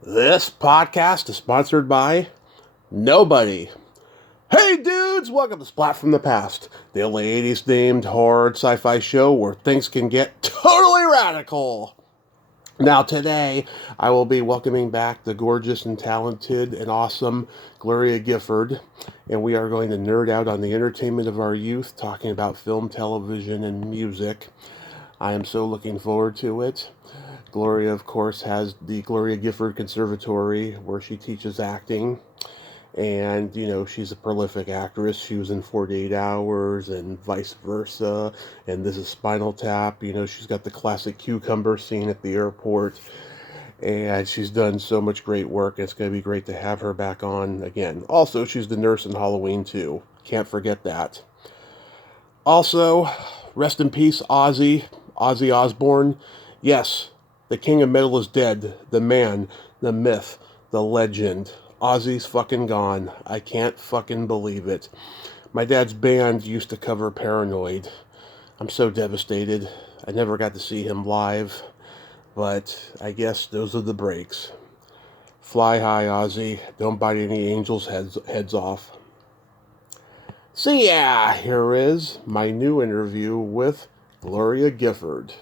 This podcast is sponsored by nobody. Hey dudes, welcome to Splat from the Past, the only 80s themed horror sci-fi show where things can get totally radical. Now today, I will be welcoming back the gorgeous and talented and awesome Gloria Gifford, and we are going to nerd out on the entertainment of our youth, talking about film, television, and music. I am so looking forward to it. Gloria, of course, has the Gloria Gifford Conservatory where she teaches acting. And, she's a prolific actress. She was in 48 Hours and vice versa. And this is Spinal Tap. She's got the classic cucumber scene at the airport. And she's done so much great work. It's going to be great to have her back on again. Also, she's the nurse in Halloween, too. Can't forget that. Also, rest in peace, Ozzy Osbourne. Yes, the king of metal is dead. The man, the myth, the legend. Ozzy's fucking gone. I can't fucking believe it. My dad's band used to cover Paranoid. I'm so devastated. I never got to see him live, but I guess those are the breaks. Fly high, Ozzy. Don't bite any angels' heads off. So yeah, here is my new interview with Gloria Gifford.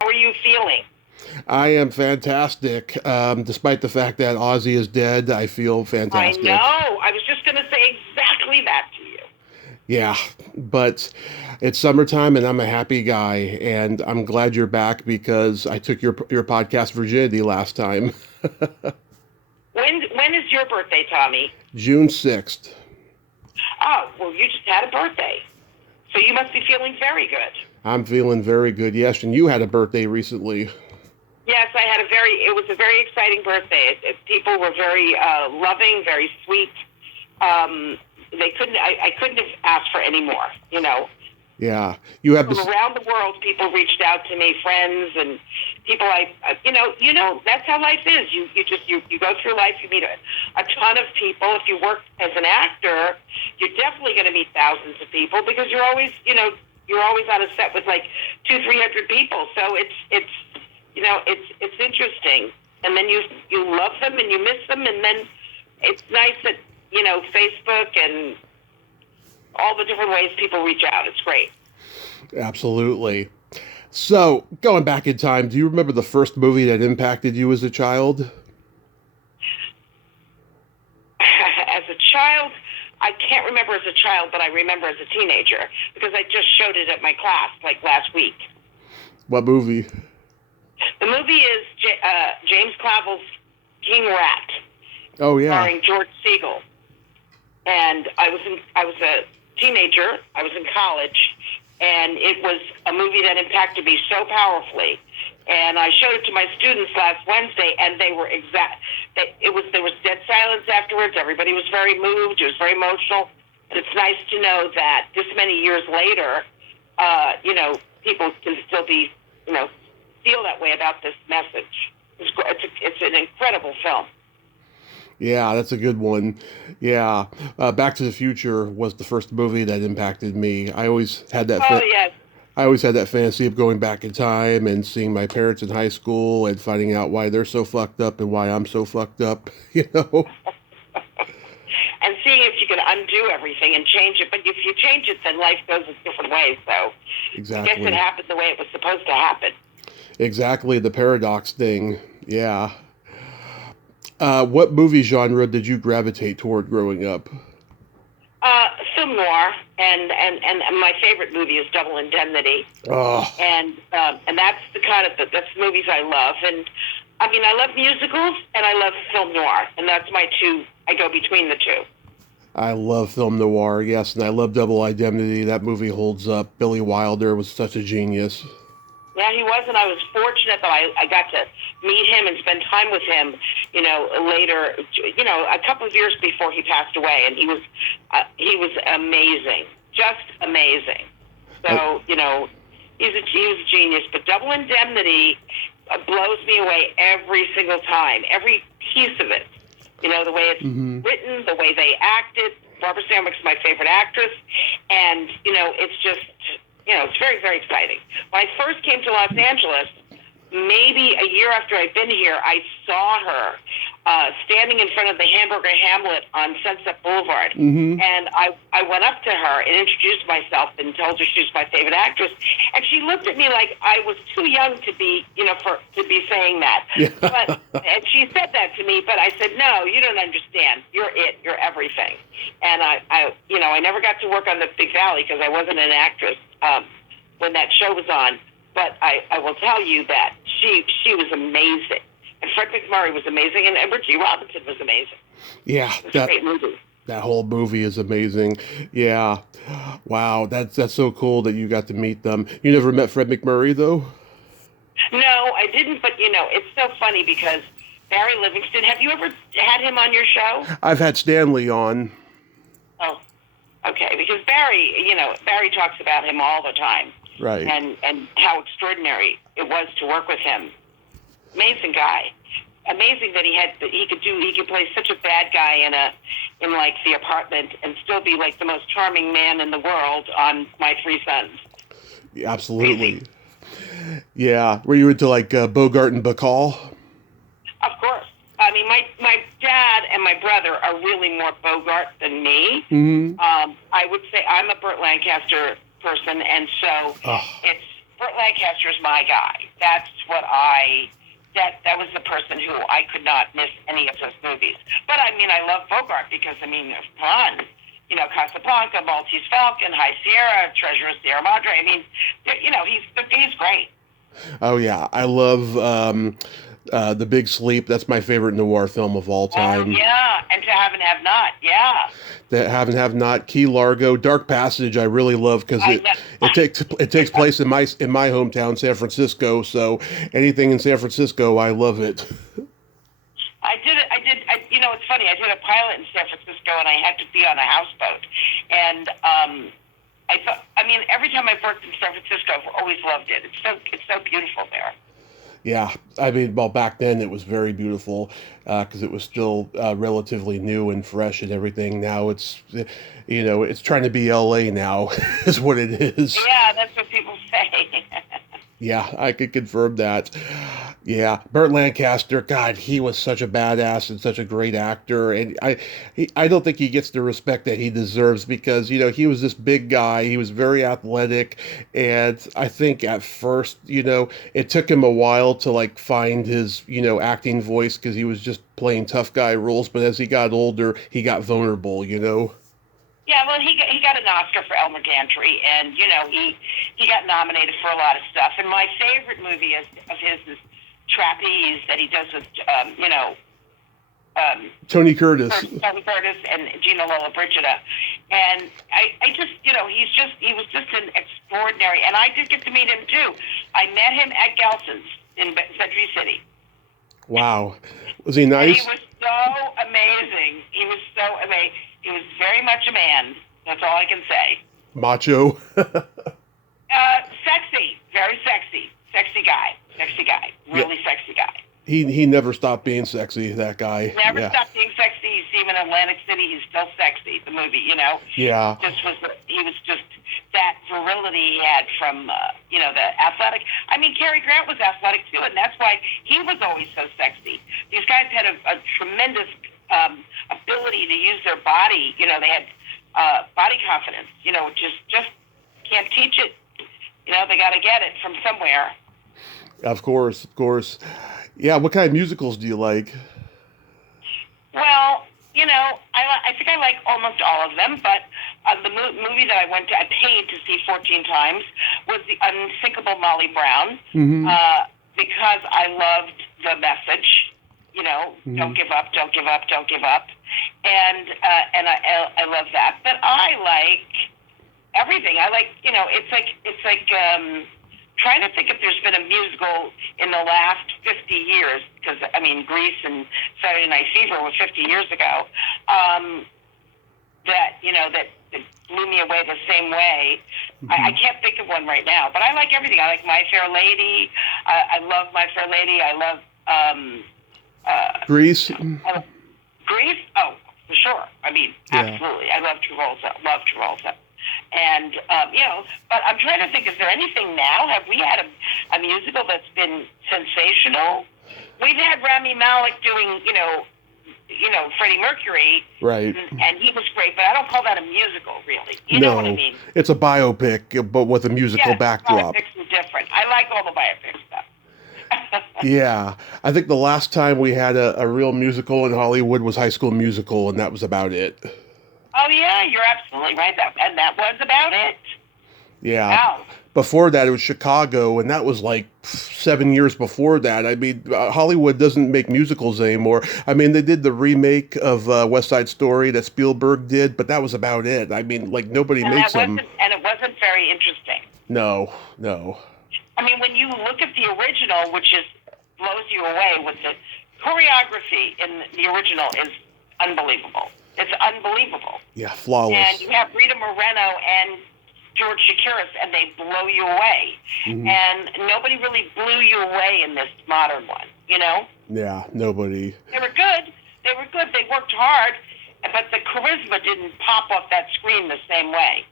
How are you feeling? I am fantastic. Despite the fact that Ozzy is dead, I feel fantastic. I know. I was just going to say exactly that to you. Yeah, but it's summertime and I'm a happy guy, and I'm glad you're back because I took your podcast virginity last time. When is your birthday, Tommy? June 6th. Oh, well, you just had a birthday. So you must be feeling very good. I'm feeling very good, yes, and you had a birthday recently. Yes, it was a very exciting birthday. People were very loving, very sweet. I couldn't have asked for any more, Yeah, you have from around the world. People reached out to me, friends and people. That's how life is. You go through life. You meet a ton of people. If you work as an actor, you're definitely going to meet thousands of people because you're always on a set with like 200-300 people. So it's interesting. And then you love them and you miss them, and then it's nice that Facebook and all the different ways people reach out. It's great. Absolutely. So, going back in time, do you remember the first movie that impacted you as a child? As a child, I can't remember as a child, but I remember as a teenager because I just showed it at my class like last week. What movie? The movie is James Clavell's King Rat. Oh yeah. Starring George Segal. And I was a teenager. I was in college, and it was a movie that impacted me so powerfully. And I showed it to my students last Wednesday, and they were there was dead silence afterwards. Everybody was very moved. It was very emotional. But it's nice to know that this many years later, people can still be, feel that way about this message. It's an incredible film. Yeah, that's a good one. Yeah, Back to the Future was the first movie that impacted me. I always had that. Yes. I always had that fantasy of going back in time and seeing my parents in high school and finding out why they're so fucked up and why I'm so fucked up. And seeing if you can undo everything and change it. But if you change it, then life goes a different way. So exactly. I guess it happened the way it was supposed to happen. Exactly, the paradox thing. Yeah. What movie genre did you gravitate toward growing up? Film noir, and my favorite movie is Double Indemnity. Oh. And that's that's the movies I love. And I mean, I love musicals and I love film noir, and that's my two. I go between the two. I love film noir, yes, and I love Double Idemnity. That movie holds up. Billy Wilder was such a genius. Yeah, he was, and I was fortunate that I got to meet him and spend time with him, later, a couple of years before he passed away, and he was amazing, just amazing. So, he was a genius, but Double Indemnity blows me away every single time, every piece of it. The way it's written, the way they acted. Barbara Stanwyck's my favorite actress, and, it's just It's very, very exciting. When I first came to Los Angeles, maybe a year after I'd been here, I saw her standing in front of the Hamburger Hamlet on Sunset Boulevard. Mm-hmm. And I went up to her and introduced myself and told her she was my favorite actress. And she looked at me like I was too young to be, to be saying that. Yeah. And she said that to me, but I said, no, you don't understand. You're it. You're everything. And I never got to work on the Big Valley because I wasn't an actress when that show was on. But I will tell you that she was amazing. And Fred McMurray was amazing, and Edward G. Robinson was amazing. Yeah, it was a great movie. That whole movie is amazing. Yeah, wow, that's so cool that you got to meet them. You never met Fred McMurray though? No, I didn't. But it's so funny because Barry Livingston. Have you ever had him on your show? I've had Stanley on. Oh, okay. Because Barry talks about him all the time. Right. And how extraordinary it was to work with him. Amazing guy. Amazing that he could play such a bad guy in like The Apartment and still be like the most charming man in the world on My Three Sons. Yeah, absolutely. Yeah. Were you into like Bogart and Bacall? Of course. I mean, my dad and my brother are really more Bogart than me. Mm-hmm. I would say I'm a Burt Lancaster person, and so it's Burt Lancaster's my guy. That's what that was the person who I could not miss any of his movies. But I mean, I love Bogart because it's fun. Casablanca, Maltese Falcon, High Sierra, Treasure of Sierra Madre. I mean, he's great. Oh yeah, I love The Big Sleep. That's my favorite noir film of all time. Yeah, and To Have and Have Not. Yeah. That Have and Have Not, Key Largo, Dark Passage. I really love because it takes place in my hometown, San Francisco. So anything in San Francisco, I love it. I did. It's funny. I did a pilot in San Francisco, and I had to be on a houseboat. And every time I've worked in San Francisco, I've always loved it. It's so beautiful there. Yeah, I mean, well, back then it was very beautiful because it was still relatively new and fresh and everything. Now it's, it's trying to be LA now, is what it is. Yeah, that's what people say. Yeah, I could confirm that. Yeah, Burt Lancaster, God, he was such a badass and such a great actor, and I don't think he gets the respect that he deserves because he was this big guy, he was very athletic, and I think at first it took him a while to like find his acting voice because he was just playing tough guy roles, but as he got older, he got vulnerable. Yeah, well, he got an Oscar for Elmer Gantry, and he got nominated for a lot of stuff. And my favorite movie of his is Trapeze, that he does with Tony Curtis. Tony Curtis and Gina Lollobrigida. And I just he was just an extraordinary. And I did get to meet him too. I met him at Gelson's in Century City. Wow, was he nice? And he was so amazing. He was so amazing. He was very much a man. That's all I can say. Macho. Sexy. Very sexy. Sexy guy. Really sexy guy. He never stopped being sexy, that guy. Never stopped being sexy. You see him in Atlantic City, he's still sexy, the movie, Yeah. He was just that virility he had from, the athletic. I mean, Cary Grant was athletic too, and that's why he was always so sexy. These guys had a tremendous ability to use their body. They had body confidence, just can't teach it. They got to get it from somewhere. Of course. Yeah, what kind of musicals do you like? Well, I think I like almost all of them, but the movie that I paid to see 14 times was The Unsinkable Molly Brown, because I loved the message, don't give up, don't give up, don't give up. And I love that. But I like everything. I like, it's like trying to think if there's been a musical in the last 50 years, because, Grease and Saturday Night Fever were 50 years ago, that blew me away the same way. I can't think of one right now, but I like everything. I like My Fair Lady. I love My Fair Lady. I love Grease? Grease? Oh, for sure. Absolutely. I love Travolta. And, but I'm trying to think, is there anything now? Have we had a musical that's been sensational? We've had Rami Malek doing, Freddie Mercury. Right. And he was great, but I don't call that a musical, really. You know what I mean? It's a biopic, but with a musical backdrop. Biopics are different. I like all the biopic stuff. Yeah. I think the last time we had a real musical in Hollywood was High School Musical, and that was about it. Oh, yeah, you're absolutely right. And that was about it. Yeah. Wow. Before that, it was Chicago, and that was like 7 years before that. I mean, Hollywood doesn't make musicals anymore. I mean, they did the remake of West Side Story that Spielberg did, but that was about it. I mean, like, nobody makes them. And it wasn't very interesting. No. I mean, when you look at the original, which blows you away with the choreography in the original is unbelievable. It's unbelievable. Yeah, flawless. And you have Rita Moreno and George Chakiris, and they blow you away. Mm-hmm. And nobody really blew you away in this modern one, Yeah, nobody. They were good. They worked hard, but the charisma didn't pop off that screen the same way.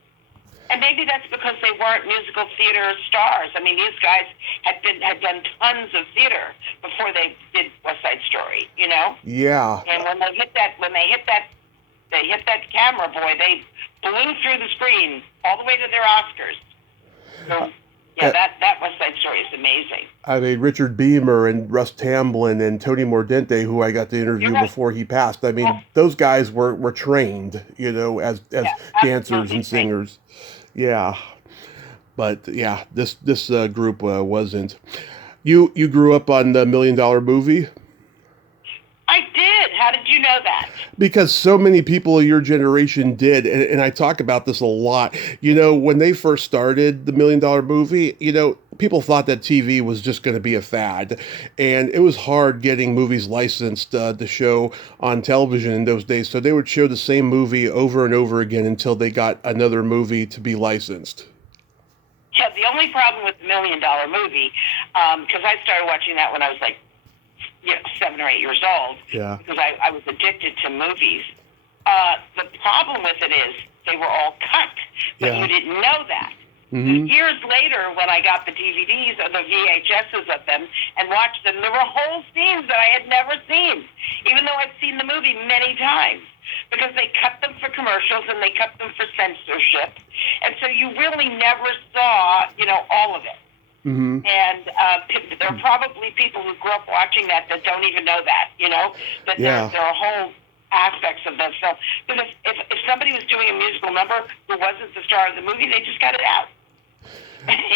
And maybe that's because they weren't musical theater stars. I mean, these guys had done tons of theater before they did West Side Story, Yeah. And when they hit that camera, boy, they blew through the screen all the way to their Oscars. So, that West Side Story is amazing. I mean, Richard Beamer and Russ Tamblyn and Tony Mordente, who I got to interview before he passed. I mean, those guys were trained, as dancers and singers. Yeah. But yeah, this group wasn't. You grew up on the $1 Million Movie? I did. How did you know that? Because so many people of your generation did, and I talk about this a lot. When they first started the $1 Million Movie, people thought that TV was just going to be a fad, and it was hard getting movies licensed to show on television in those days. So they would show the same movie over and over again until they got another movie to be licensed. Yeah, the only problem with the $1 Million Movie, because I started watching that when I was like, 7 or 8 years old, because I was addicted to movies. The problem with it is they were all cut, but you didn't know that. Mm-hmm. Years later, when I got the DVDs or the VHSs of them and watched them, there were whole scenes that I had never seen, even though I'd seen the movie many times, because they cut them for commercials and they cut them for censorship. And so you really never saw, all of it. Mm-hmm. And there are probably people who grew up watching that don't even know that, that there are whole aspects of that film. Because if somebody was doing a musical number who wasn't the star of the movie, they just cut it out.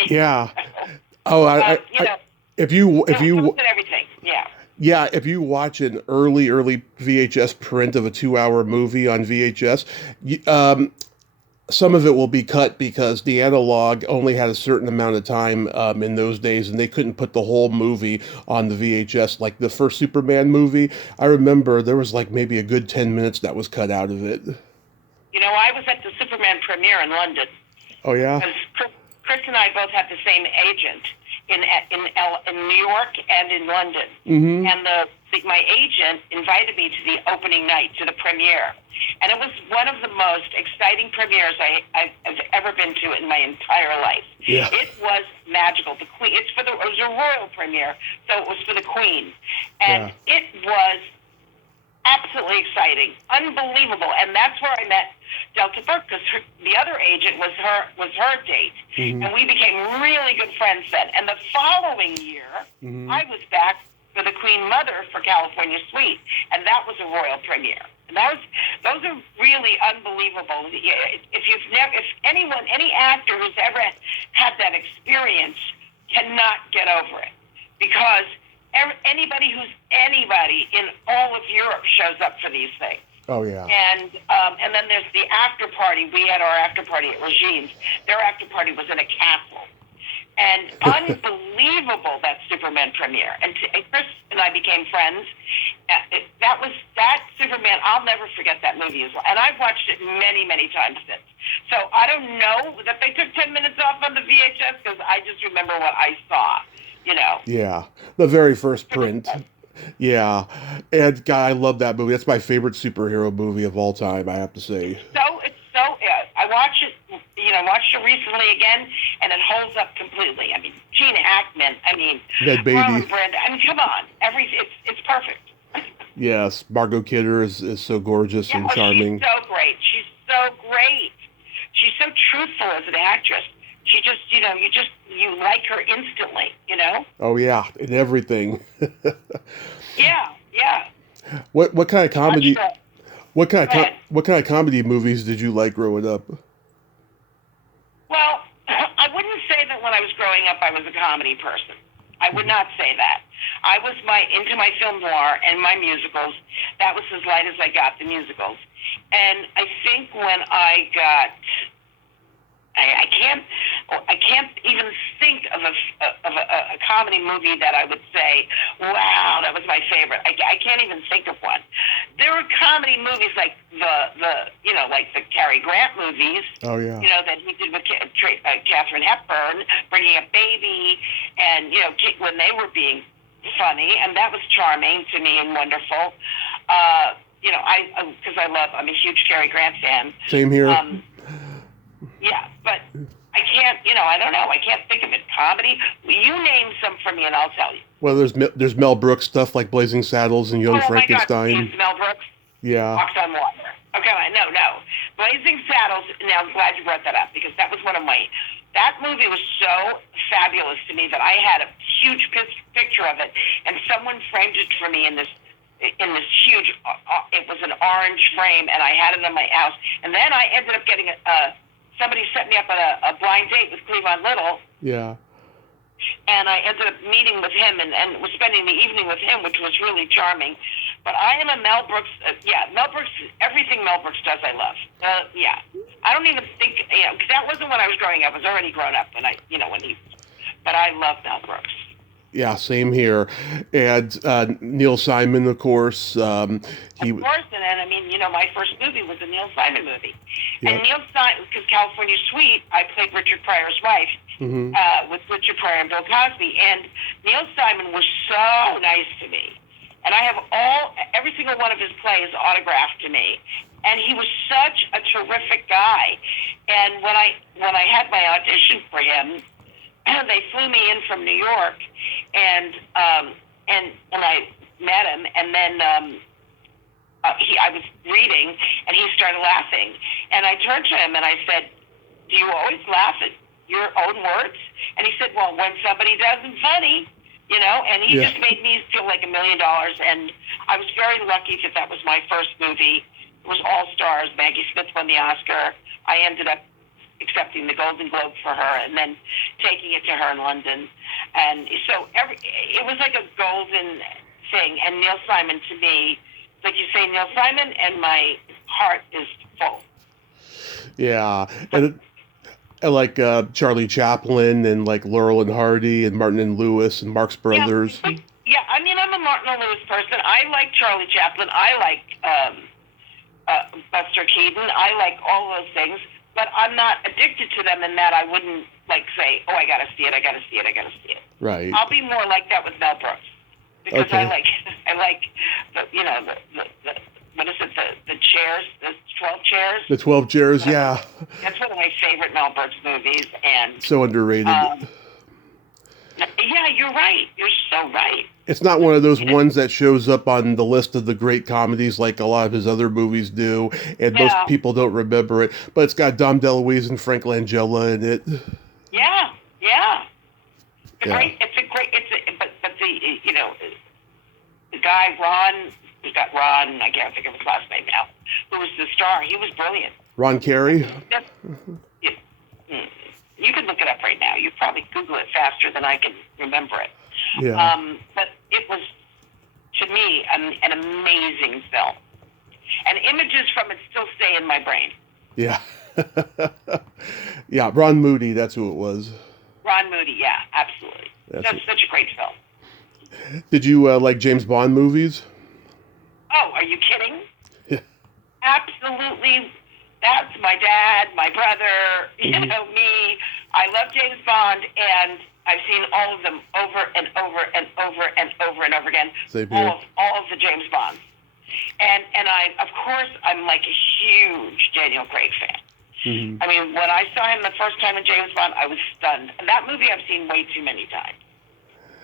Yeah. Oh, if you everything, yeah. Yeah, if you watch an early VHS print of a 2-hour movie on VHS, some of it will be cut because the analog only had a certain amount of time in those days, and they couldn't put the whole movie on the VHS. Like the first Superman movie, I remember there was like maybe a good 10 minutes that was cut out of it. I was at the Superman premiere in London. Oh, yeah? Because Chris and I both had the same agent in New York and in London. Mm-hmm. And my agent invited me to the opening night, to the premiere. And it was one of the most exciting premieres I've ever been to in my entire life. Yeah. It was magical. The Queen. It was a royal premiere, so it was for the Queen. And it was absolutely exciting, unbelievable. And that's where I met Delta Burke, because the other agent was her date. Mm-hmm. And we became really good friends then. And the following year, I was back for the Queen Mother for California Suite, and that was a royal premiere. And those are really unbelievable. If any actor who's ever had that experience cannot get over it, because anybody in all of Europe shows up for these things. Oh, yeah. And then there's the after party. We had our after party at Regine's. Their after party was in a castle. And unbelievable, that Superman premiere. And Chris and I became friends. That Superman, I'll never forget that movie as well. And I've watched it many, many times since. So I don't know that they took 10 minutes off on the VHS, because I just remember what I saw, Yeah, the very first print. Yeah. And God, I love that movie. That's my favorite superhero movie of all time, I have to say. I watch it, I watched it recently again, and it holds up completely. I mean, Gene Hackman. I mean, that baby. Marlon Brando. I mean, come on, it's perfect. Yes, Margot Kidder is so gorgeous and charming. She's so great. She's so great. She's so truthful as an actress. She just, you like her instantly, Oh yeah, in everything. Yeah. What kind of comedy? What kind of comedy movies did you like growing up? Well, I wouldn't say that when I was growing up I was a comedy person. I would not say that. I was into my film noir and my musicals. That was as light as I got, the musicals. And I think when I got, I can't even think of a comedy movie that I would say, wow, that was my favorite. I can't even think of one. There were comedy movies like like the Cary Grant movies. Oh yeah. That he did with Katharine Hepburn, Bringing Up Baby, and when they were being funny, and that was charming to me and wonderful. Because I'm a huge Cary Grant fan. Same here. Yeah, but I can't, I don't know. I can't think of it. Comedy? You name some for me and I'll tell you. Well, there's Mel Brooks stuff like Blazing Saddles and Young Frankenstein. My God, Mel Brooks? Yeah. Walks on Water. Okay, no. Blazing Saddles, now I'm glad you brought that up because that was that movie was so fabulous to me that I had a huge picture of it and someone framed it for me in this huge, it was an orange frame and I had it in my house. And then I ended up getting somebody set me up at a blind date with Cleavon Little. Yeah. And I ended up meeting with him and was spending the evening with him, which was really charming. But I am a Mel Brooks, Mel Brooks, everything Mel Brooks does I love. I don't even think, because that wasn't when I was growing up. I was already grown up but I love Mel Brooks. Yeah, same here. And Neil Simon, of course. Of course, and I mean, my first movie was a Neil Simon movie. Yeah. And Neil Simon, because California Suite, I played Richard Pryor's wife with Richard Pryor and Bill Cosby. And Neil Simon was so nice to me. And I have every single one of his plays autographed to me. And he was such a terrific guy. And when I had my audition for him, they flew me in from New York, and I met him, and then I was reading, and he started laughing, and I turned to him and I said, "Do you always laugh at your own words?" And he said, "Well, when somebody does them funny, And he just made me feel like $1 million, and I was very lucky that was my first movie. It was all stars. Maggie Smith won the Oscar. I ended up accepting the Golden Globe for her and then taking it to her in London. And so it was like a golden thing. And Neil Simon, to me, like you say, Neil Simon, and my heart is full. Yeah. And like Charlie Chaplin and like Laurel and Hardy and Martin and Lewis and Marx Brothers. Yeah, I mean, I'm a Martin and Lewis person. I like Charlie Chaplin. I like Buster Keaton. I like all those things. But I'm not addicted to them in that I wouldn't say, "Oh, I gotta see it. Right. I'll be more like that with Mel Brooks because I like the what is it, the chairs, the 12 chairs. The 12 chairs, yeah. That's one of my favorite Mel Brooks movies, and so underrated. Yeah, you're right. You're so right. It's not one of those ones that shows up on the list of the great comedies like a lot of his other movies do, and most people don't remember it. But it's got Dom DeLuise and Frank Langella in it. Yeah. But the guy Ron, who's got Ron, I can't think of his last name now, who was the star. He was brilliant. Ron Carey. You can look it up right now. You probably Google it faster than I can remember it. Yeah. But it was, to me, an amazing film. And images from it still stay in my brain. Yeah. Yeah, Ron Moody, that's who it was. Ron Moody, yeah, absolutely. That's such a great film. Did you like James Bond movies? Oh, are you kidding? Yeah. Absolutely. That's my dad, my brother, me. I love James Bond, and I've seen all of them over and over and over and over and over again. Same here. All of the James Bonds. And I'm like a huge Daniel Craig fan. Mm-hmm. I mean, when I saw him the first time in James Bond, I was stunned. And that movie I've seen way too many times.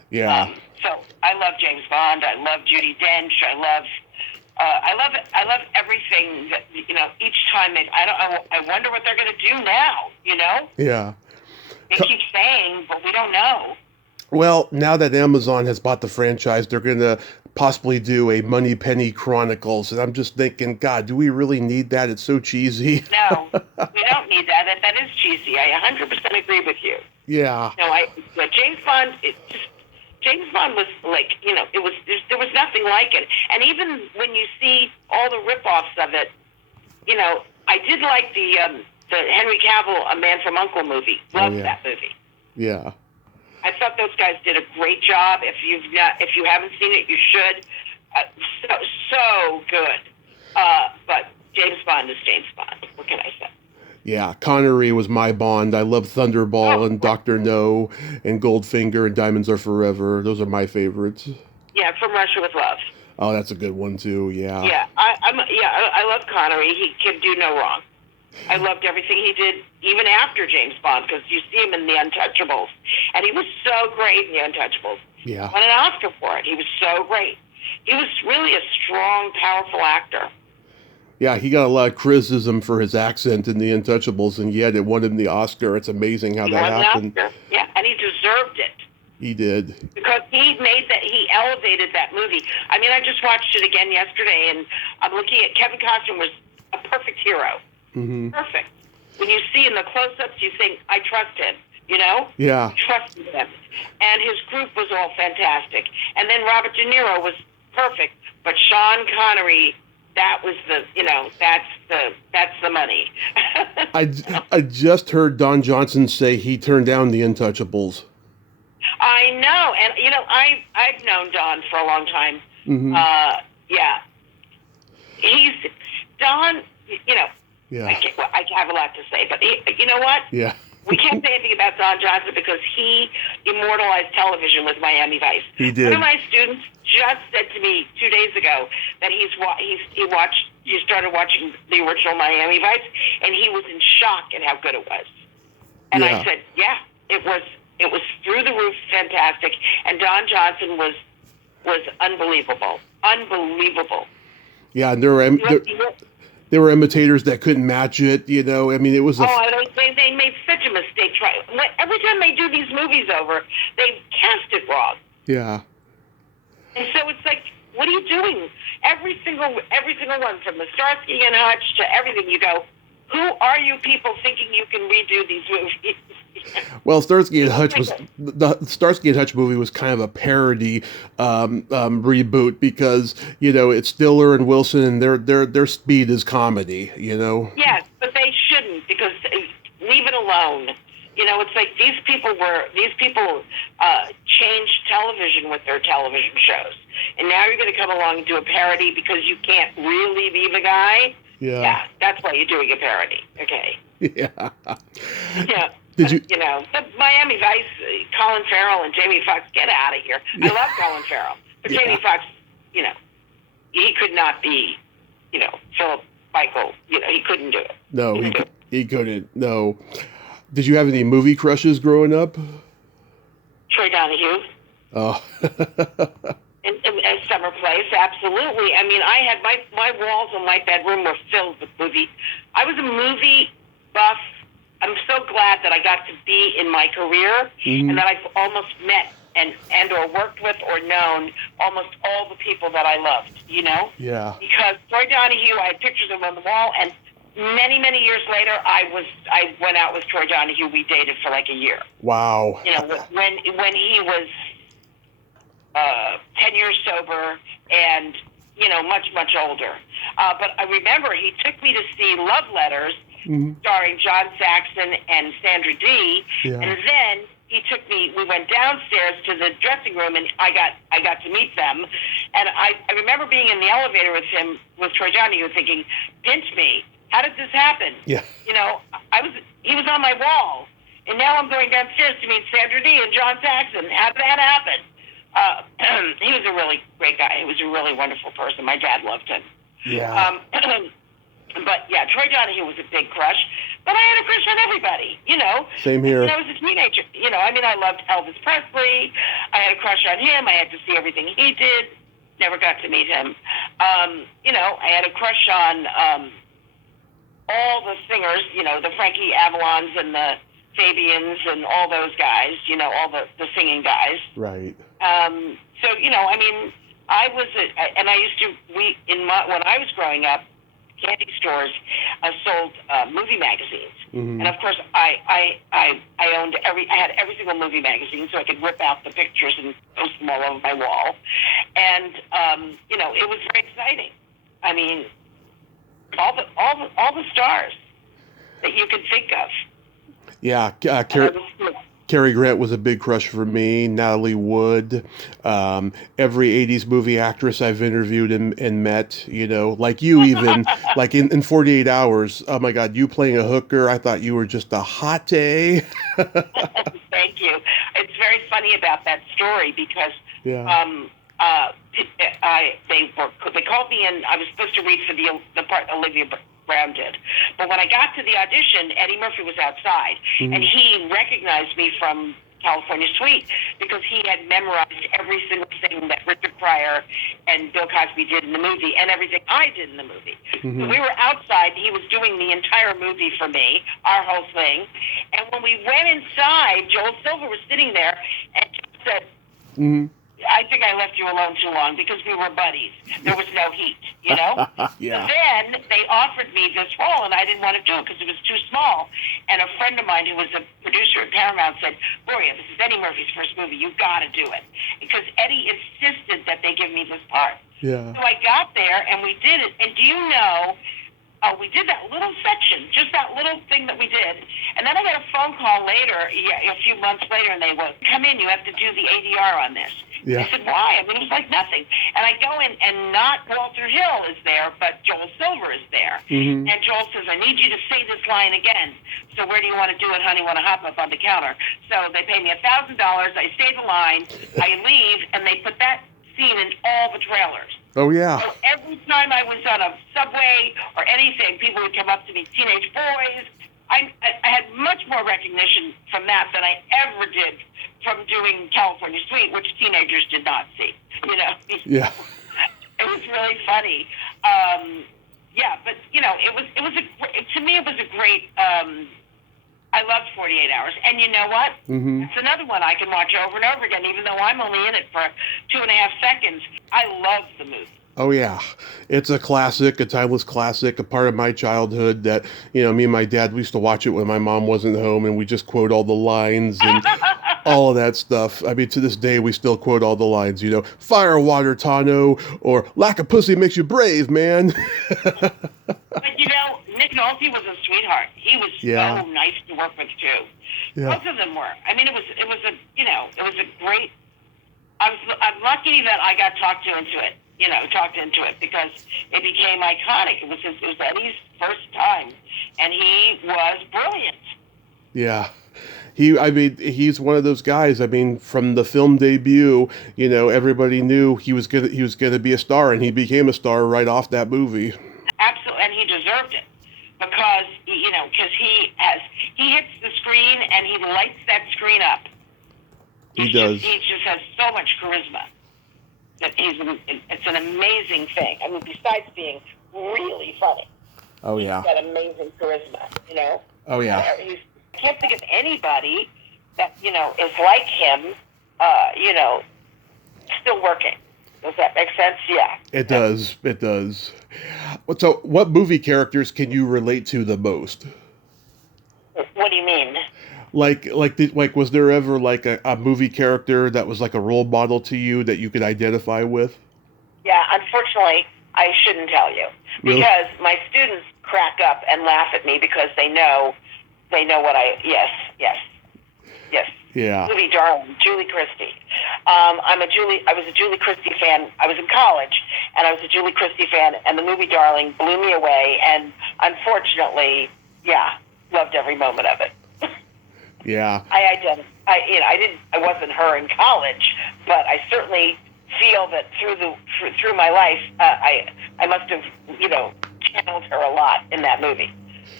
Yeah. So I love James Bond. I love Judi Dench. I love everything that, each time I wonder what they're going to do now, Yeah. They keep saying, but we don't know. Well, now that Amazon has bought the franchise, they're going to possibly do a Moneypenny Chronicles. And I'm just thinking, God, do we really need that? It's so cheesy. No, we don't need that. That is cheesy. I 100% agree with you. Yeah. No, James Bond, James Bond was like, there was nothing like it. And even when you see all the rip-offs of it, I did like the Henry Cavill, A Man from U.N.C.L.E. movie. Loved that movie. Yeah. I thought those guys did a great job. If you haven't seen it, you should. So good. But James Bond is James Bond. What can I say? Yeah, Connery was my Bond. I love Thunderball and Dr. No and Goldfinger and Diamonds Are Forever. Those are my favorites. Yeah, From Russia with Love. Oh, that's a good one too. Yeah. Yeah, I love Connery. He can do no wrong. I loved everything he did, even after James Bond, because you see him in The Untouchables, and he was so great in The Untouchables. Yeah. Won an Oscar for it. He was so great. He was really a strong, powerful actor. Yeah, he got a lot of criticism for his accent in The Untouchables, and yet it won him the Oscar. It's amazing how that happened. Yeah, and he deserved it. He did. Because he elevated that movie. I mean, I just watched it again yesterday, and I'm looking at Kevin Costner was a perfect hero. Mm-hmm. Perfect. When you see in the close-ups, you think, I trust him, Yeah. I trusted him. And his group was all fantastic. And then Robert De Niro was perfect. But Sean Connery, that was that's the money. I just heard Don Johnson say he turned down The Untouchables. I know. And, I've known Don for a long time. Mm-hmm. Yeah. Don, Yeah. I have a lot to say, but you know what? Yeah. We can't say anything about Don Johnson because he immortalized television with Miami Vice. He did. One of my students just said to me 2 days ago that he started watching the original Miami Vice, and he was in shock at how good it was. And I said, yeah, it was through the roof fantastic, and Don Johnson was unbelievable. Unbelievable. Yeah, and there were imitators that couldn't match it, I mean, it was they made such a mistake. Every time they do these movies over, they cast it wrong. Yeah. And so it's like, what are you doing? Every single one, from the Starsky and Hutch to everything, you go, who are you people thinking you can redo these movies? Well, Starsky and Hutch the Starsky and Hutch movie was kind of a parody reboot because it's Stiller and Wilson and their speed is comedy. Yes, but they shouldn't, because leave it alone. It's like these people changed television with their television shows, and now you're going to come along and do a parody because you can't really be the guy. Yeah, that's why you're doing a parody. Okay. Yeah. Yeah. Did you? The Miami Vice, Colin Farrell and Jamie Foxx, get out of here. I love Colin Farrell, but Jamie Foxx, he could not be, Philip Michael. He couldn't do it. No, he couldn't. No. Did you have any movie crushes growing up? Troy Donahue. Oh. in Summer Place, absolutely. I mean, I had my walls in my bedroom were filled with movie. I was a movie buff. I'm so glad that I got to be in my career, and that I've almost met and or worked with or known almost all the people that I loved, Yeah. Because Troy Donahue, I had pictures of him on the wall, and many, many years later, I went out with Troy Donahue. We dated for like a year. Wow. When he was 10 years sober and, much, much older. But I remember he took me to see Love Letters, starring John Saxon and Sandra Dee, and then he took me. We went downstairs to the dressing room, and I got to meet them. And I remember being in the elevator with Troy Donahue, thinking, "Pinch me! How did this happen?" Yeah. He was on my wall, and now I'm going downstairs to meet Sandra Dee and John Saxon. How did that happen? He was a really great guy. He was a really wonderful person. My dad loved him. Yeah. But yeah, Troy Donahue was a big crush. But I had a crush on everybody, Same here. When I was a teenager, I loved Elvis Presley. I had a crush on him. I had to see everything he did. Never got to meet him. I had a crush on all the singers, the Frankie Avalons and the Fabians and all those guys, all the singing guys. Right. When I was growing up, candy stores sold movie magazines, and of course I had every single movie magazine, so I could rip out the pictures and post them all over my wall, and it was very exciting. I mean, all the stars that you could think of. Yeah, Cary Grant was a big crush for me. Natalie Wood, every 80s movie actress I've interviewed and met, like you even, like in 48 Hours. Oh my God, you playing a hooker. I thought you were just a hottie. Thank you. It's very funny about that story because they called me in. I was supposed to read for the part Olivia Brown did. But when I got to the audition, Eddie Murphy was outside, and he recognized me from California Suite because he had memorized every single thing that Richard Pryor and Bill Cosby did in the movie and everything I did in the movie. So we were outside. He was doing the entire movie for me, our whole thing. And when we went inside, Joel Silver was sitting there and said, I think I left you alone too long because we were buddies. There was no heat, Yeah. So then they offered me this role, and I didn't want to do it because it was too small. And a friend of mine who was a producer at Paramount said, Gloria, this is Eddie Murphy's first movie. You've got to do it. Because Eddie insisted that they give me this part. Yeah. So I got there, and we did it. And do you know, we did that little section, just that little thing that we did. And then I got a phone call later, a few months later, and they went, come in, you have to do the ADR on this. Yeah. I said, why? I mean, it was like nothing. And I go in, and not Walter Hill is there, but Joel Silver is there. And Joel says, I need you to say this line again. So where do you want to do it, honey? Want to hop up on the counter? So they pay me $1,000. I say the line. I leave, and they put that scene in all the trailers. Oh, yeah. So every time I was on a subway or anything, people would come up to me, teenage boys. I had much more recognition from that than I ever did from doing California Suite, which teenagers did not see, Yeah. It was really funny. But to me, it was a great, I loved 48 Hours. And you know what? It's another one I can watch over and over again, even though I'm only in it for 2.5 seconds. I love the movie. Oh, yeah. It's a classic, a timeless classic, a part of my childhood that, me and my dad, we used to watch it when my mom wasn't home, and we just quote all the lines and all of that stuff. I mean, to this day, we still quote all the lines, fire, water, Tano, or lack of pussy makes you brave, man. But, Nick Nolte was a sweetheart. He was so nice to work with, too. Yeah. Both of them were. I mean, it was a great, I'm lucky that I got talked into it. Because it became iconic. It was Eddie's first time, and he was brilliant. Yeah. He's one of those guys. I mean, from the film debut, everybody knew he was gonna be a star, and he became a star right off that movie. Absolutely, and he deserved it because he hits the screen and he lights that screen up. He does. He just has so much charisma. It's an amazing thing. I mean, besides being really funny. Oh, yeah. He's got amazing charisma, Oh, yeah. I can't think of anybody that, is like him, still working. Does that make sense? Yeah. It does. It does. So, what movie characters can you relate to the most? What do you mean? Like, was there ever like a movie character that was like a role model to you that you could identify with? Yeah, unfortunately, I shouldn't tell you Really? because my students crack up and laugh at me because they know what yes. Yeah. Julie Darling, Julie Christie. I was a Julie Christie fan. I was in college, and I was a Julie Christie fan, and the movie Darling blew me away. And unfortunately, loved every moment of it. Yeah. I wasn't her in college, but I certainly feel that through my life, I must have, channeled her a lot in that movie.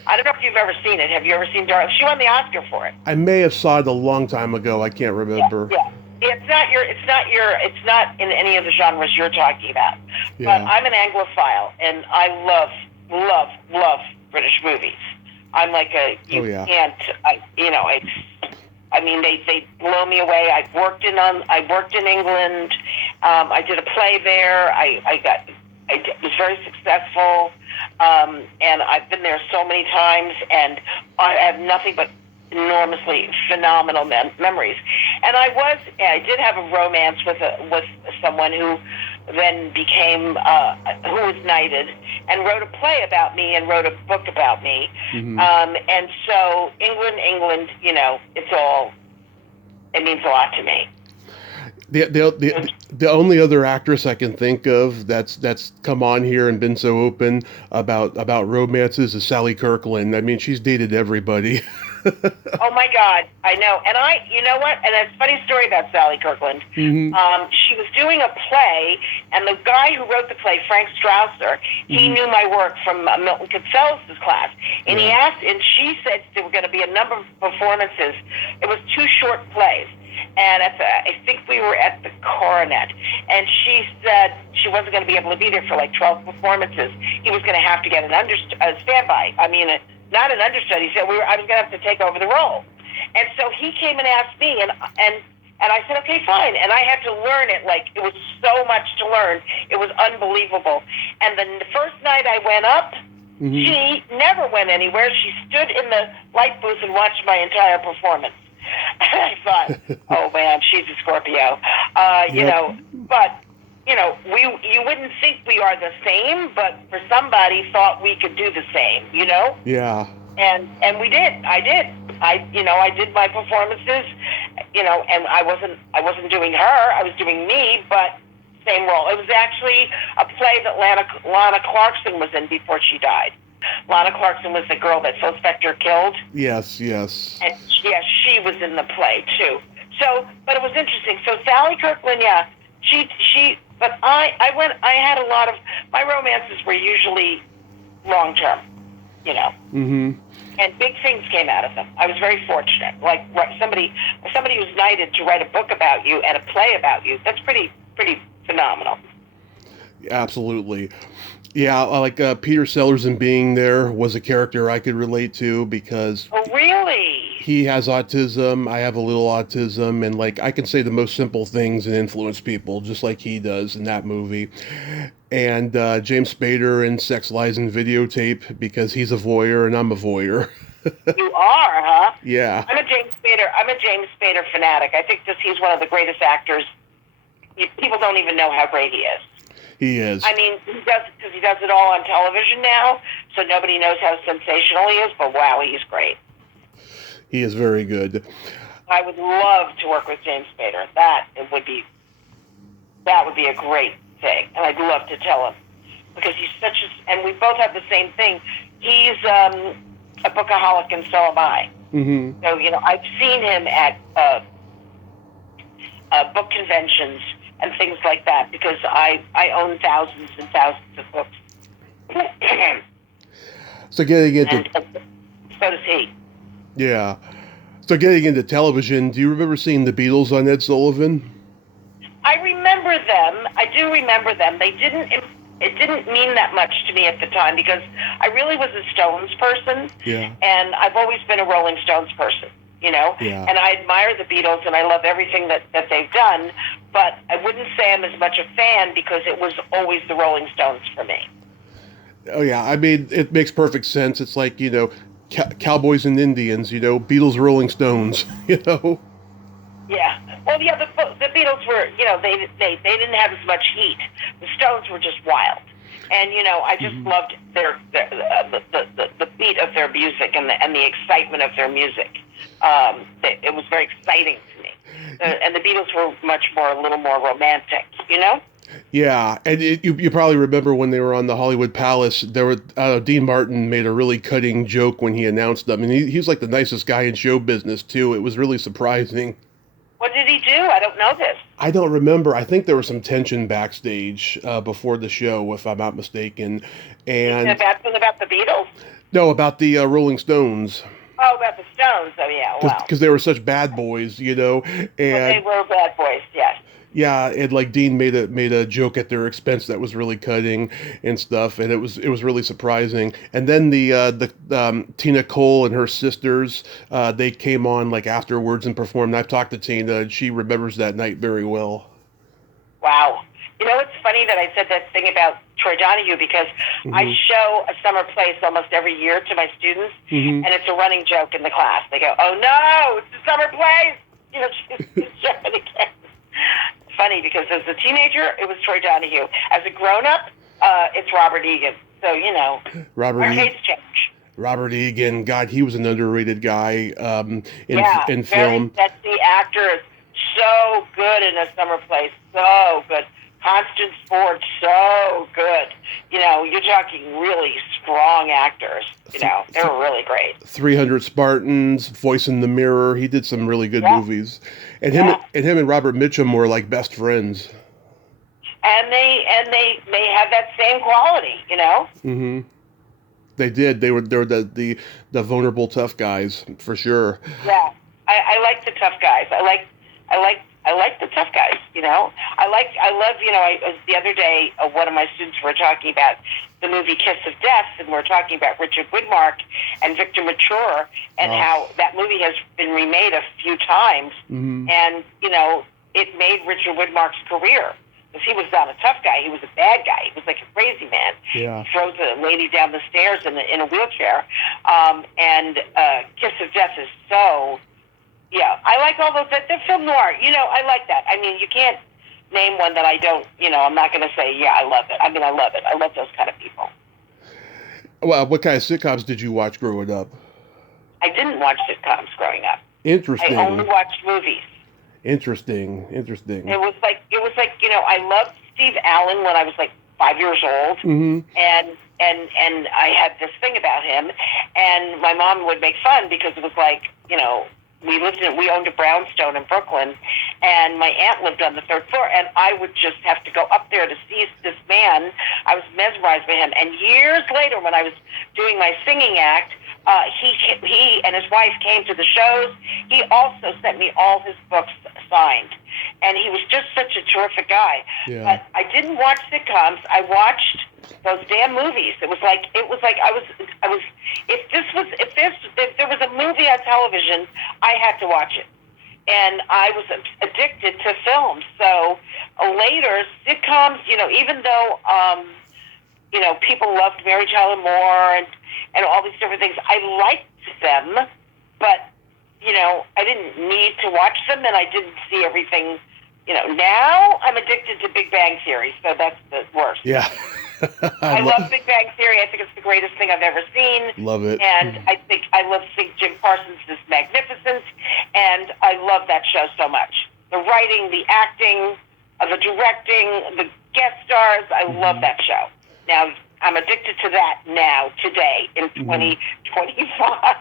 I don't know if you've ever seen it. Have you ever seen Darling? She won the Oscar for it. I may have saw it a long time ago. I can't remember. Yeah. It's not in any of the genres you're talking about. Yeah. But I'm an Anglophile, and I love British movies. I'm like you can't, they blow me away. I worked in England. I did a play there. I was very successful. And I've been there so many times, and I have nothing but enormously phenomenal memories. And I did have a romance with someone who then became, who was knighted, and wrote a play about me and wrote a book about me. Mm-hmm. And so England, it means a lot to me. The only other actress I can think of that's come on here and been so open about romances is Sally Kirkland. I mean, she's dated everybody. Oh my God, I know. And you know what? And it's a funny story about Sally Kirkland. Mm-hmm. She was doing a play, and the guy who wrote the play, Frank Strausser, he knew my work from Milton Castells' class. And he asked, and she said there were going to be a number of performances. It was 2 short plays. And I think we were at the Coronet, and she said she wasn't going to be able to be there for like 12 performances. He was going to have to get a standby. I mean, not an understudy. He said I was going to have to take over the role. And so he came and asked me, and I said, okay, fine. And I had to learn it. Like, it was so much to learn. It was unbelievable. And then the first night I went up, she never went anywhere. She stood in the light booth and watched my entire performance. I thought, oh man, she's a Scorpio, but you wouldn't think we are the same, but for somebody thought we could do the same, Yeah. And we did. I did. I did my performances, and I wasn't doing her. I was doing me, but same role. It was actually a play that Lana Clarkson was in before she died. Lana Clarkson was the girl that Phil Spector killed. Yes. And yes, she was in the play too. So, but it was interesting. So Sally Kirkland, but I had a lot of, my romances were usually long term, Mm-hmm. and big things came out of them. I was very fortunate. Like somebody who's knighted to write a book about you and a play about you. That's pretty phenomenal. Absolutely. Yeah, like Peter Sellers in Being There was a character I could relate to because Oh, really? he has autism, I have a little autism, and like I can say the most simple things and influence people just like he does in that movie. And James Spader in Sex, Lies, and Videotape because he's a voyeur and I'm a voyeur. You are, huh? Yeah. I'm a James Spader fanatic. I think he's one of the greatest actors. People don't even know how great he is. He is. I mean, he does it all on television now, so nobody knows how sensational he is, but wow, he's great. He is very good. I would love to work with James Spader. That would be a great thing, and I'd love to tell him, because he's and we both have the same thing. He's a bookaholic, and so am I. Mm-hmm. So, I've seen him at book conventions and things like that, because I own thousands and thousands of books. So getting into... And so does he. Yeah. So getting into television, do you remember seeing the Beatles on Ed Sullivan? I remember them. I do remember them. It didn't mean that much to me at the time, because I really was a Stones person. Yeah. And I've always been a Rolling Stones person. Yeah. And I admire the Beatles, and I love everything that they've done, but I wouldn't say I'm as much a fan because it was always the Rolling Stones for me. Oh, yeah. I mean, it makes perfect sense. It's like, Cowboys and Indians, Beatles, Rolling Stones, Yeah. Well, yeah, the Beatles were, they didn't have as much heat. The Stones were just wild. And, I just loved the beat of their music and the excitement of their music. It was very exciting to me. And the Beatles were a little more romantic, Yeah, and you probably remember when they were on the Hollywood Palace, Dean Martin made a really cutting joke when he announced them. And he was like the nicest guy in show business, too. It was really surprising. What did he do? I don't know this. I don't remember. I think there was some tension backstage before the show, if I'm not mistaken. And about the Beatles? No, about the Rolling Stones. Oh, about the Stones. Oh, yeah. Well, Because they were such bad boys, well, they and were bad boys. Yes. yeah, and like Dean made a joke at their expense that was really cutting and stuff, and it was really surprising. And then the Tina Cole and her sisters, they came on like afterwards and performed. I've talked to Tina, and she remembers that night very well. Wow. You know, it's funny that I said that thing about Troy Donahue because I Hmm. show a summer place almost every year to my students, Hmm. and it's a running joke in the class. They go, "Oh no, it's a summer place!" You know, she's showing again. It's funny because as a teenager, it was Troy Donahue. As a grown-up, it's Robert Egan. So Robert our e- tastes change. Robert Egan, God, he was an underrated guy in Yeah, in very film. sexy actor. Is so good in a summer place. So good. Constance Ford, so good. You're talking really strong actors. They were really great. 300 Spartans, Voice in the Mirror. He did some really good Yeah, movies, and him yeah. and him and Robert Mitchum were like best friends. And they have that same quality. Hmm. They did. They were the vulnerable tough guys for sure. Yeah. I like the tough guys. I like the tough guys. I love. The other day, one of my students were talking about the movie Kiss of Death, and we're talking about Richard Widmark and Victor Mature, and Oh. how that movie has been remade a few times, Hmm. and it made Richard Widmark's career. Because he was not a tough guy, he was a bad guy. He was like a crazy man. Yeah. He throws a lady down the stairs in a wheelchair. And Kiss of Death is so, yeah. I like all those, the film noir. I like that. I mean, you can't name one that I don't, I'm not going to say, yeah, I love it. I mean, I love it. I love those kind of people. Well, what kind of sitcoms did you watch growing up? I didn't watch sitcoms growing up. I only Interesting. watched movies. Interesting. It was like I loved Steve Allen when I was like 5 years old, Hmm. and I had this thing about him, and my mom would make fun because it was like we owned a brownstone in Brooklyn, and my aunt lived on the third floor, and I would just have to go up there to see this man. I was mesmerized by him, and years later, when I was doing my singing act. He and his wife came to the shows. He also sent me all his books signed, and he was just such a terrific guy. Yeah. But I didn't watch sitcoms. I watched those damn movies. It was like I was. If there was a movie on television, I had to watch it, and I was addicted to film. So later sitcoms, even though people loved Mary Tyler Moore and all these different things. I liked them, but, I didn't need to watch them, and I didn't see everything. Now I'm addicted to Big Bang Theory, so that's the worst. Yeah. I love Big Bang Theory. I think it's the greatest thing I've ever seen. Love it. And I love Jim Parsons is magnificent, and I love that show so much. The writing, the acting, the directing, the guest stars, I love that show. Now, I'm addicted to that now, today, in 2025.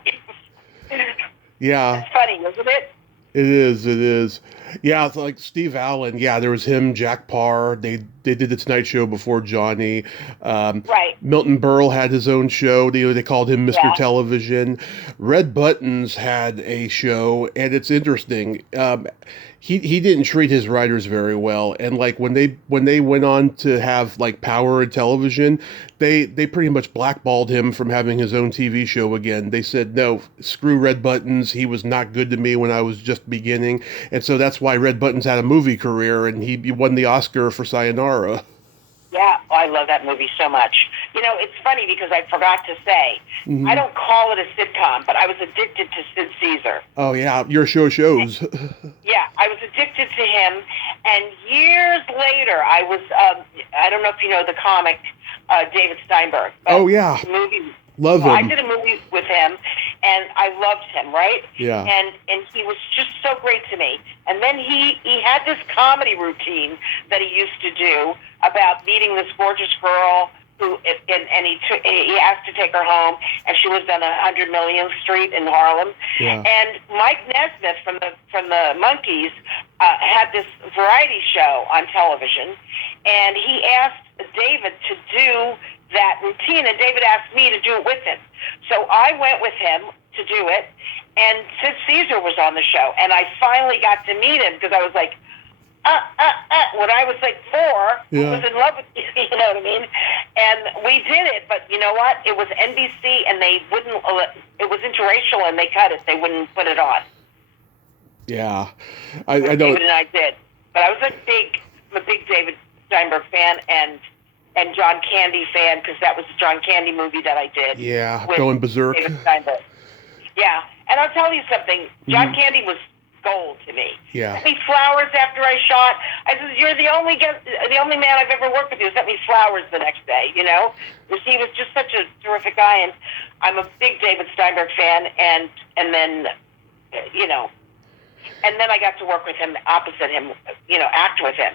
Yeah. It's funny, isn't it? It is. Yeah, it's like Steve Allen. Yeah, there was him, Jack Parr. They did the Tonight Show before Johnny. Right. Milton Berle had his own show. They called him Mr. Yeah. Television. Red Buttons had a show, and it's interesting. He didn't treat his writers very well, and like when they went on to have like power in television, they pretty much blackballed him from having his own TV show again. They said, no, screw Red Buttons. He was not good to me when I was just beginning, and so that's why Red Buttons had a movie career, and he won the Oscar for Sayonara. Yeah, I love that movie so much. It's funny because I forgot to say, I don't call it a sitcom, but I was addicted to Sid Caesar. Oh yeah, your show shows. Yeah, I was addicted to him, and years later, I was, I don't know if you know the comic David Steinberg. But Oh yeah, the movie. love Well, I him. did a movie with him, and I loved him, right? Yeah. And he was just so great to me. And then he had this comedy routine that he used to do about meeting this gorgeous girl who, and he asked to take her home, and she lived on 100 Millionth Street in Harlem. Yeah. And Mike Nesmith from the Monkees had this variety show on television, and he asked David to do that routine, and David asked me to do it with him. So I went with him to do it, and Sid Caesar was on the show, and I finally got to meet him because I was like, when I was like 4, I was in love with you, you know what I mean? And we did it, but you know what? It was NBC, and they wouldn't, it was interracial, and they cut it. They wouldn't put it on. Yeah. I know. David and I did. But I was a big David Steinberg fan, and John Candy fan, because that was the John Candy movie that I did. Yeah, going Beserk. David Steinberg. Yeah, and I'll tell you something. John Candy was gold to me. Yeah. Sent me flowers after I shot. I said, "You're the only man I've ever worked with who sent me flowers the next day." You know, he was just such a terrific guy, and I'm a big David Steinberg fan. And then, you know, and then I got to work with him, opposite him, you know, act with him.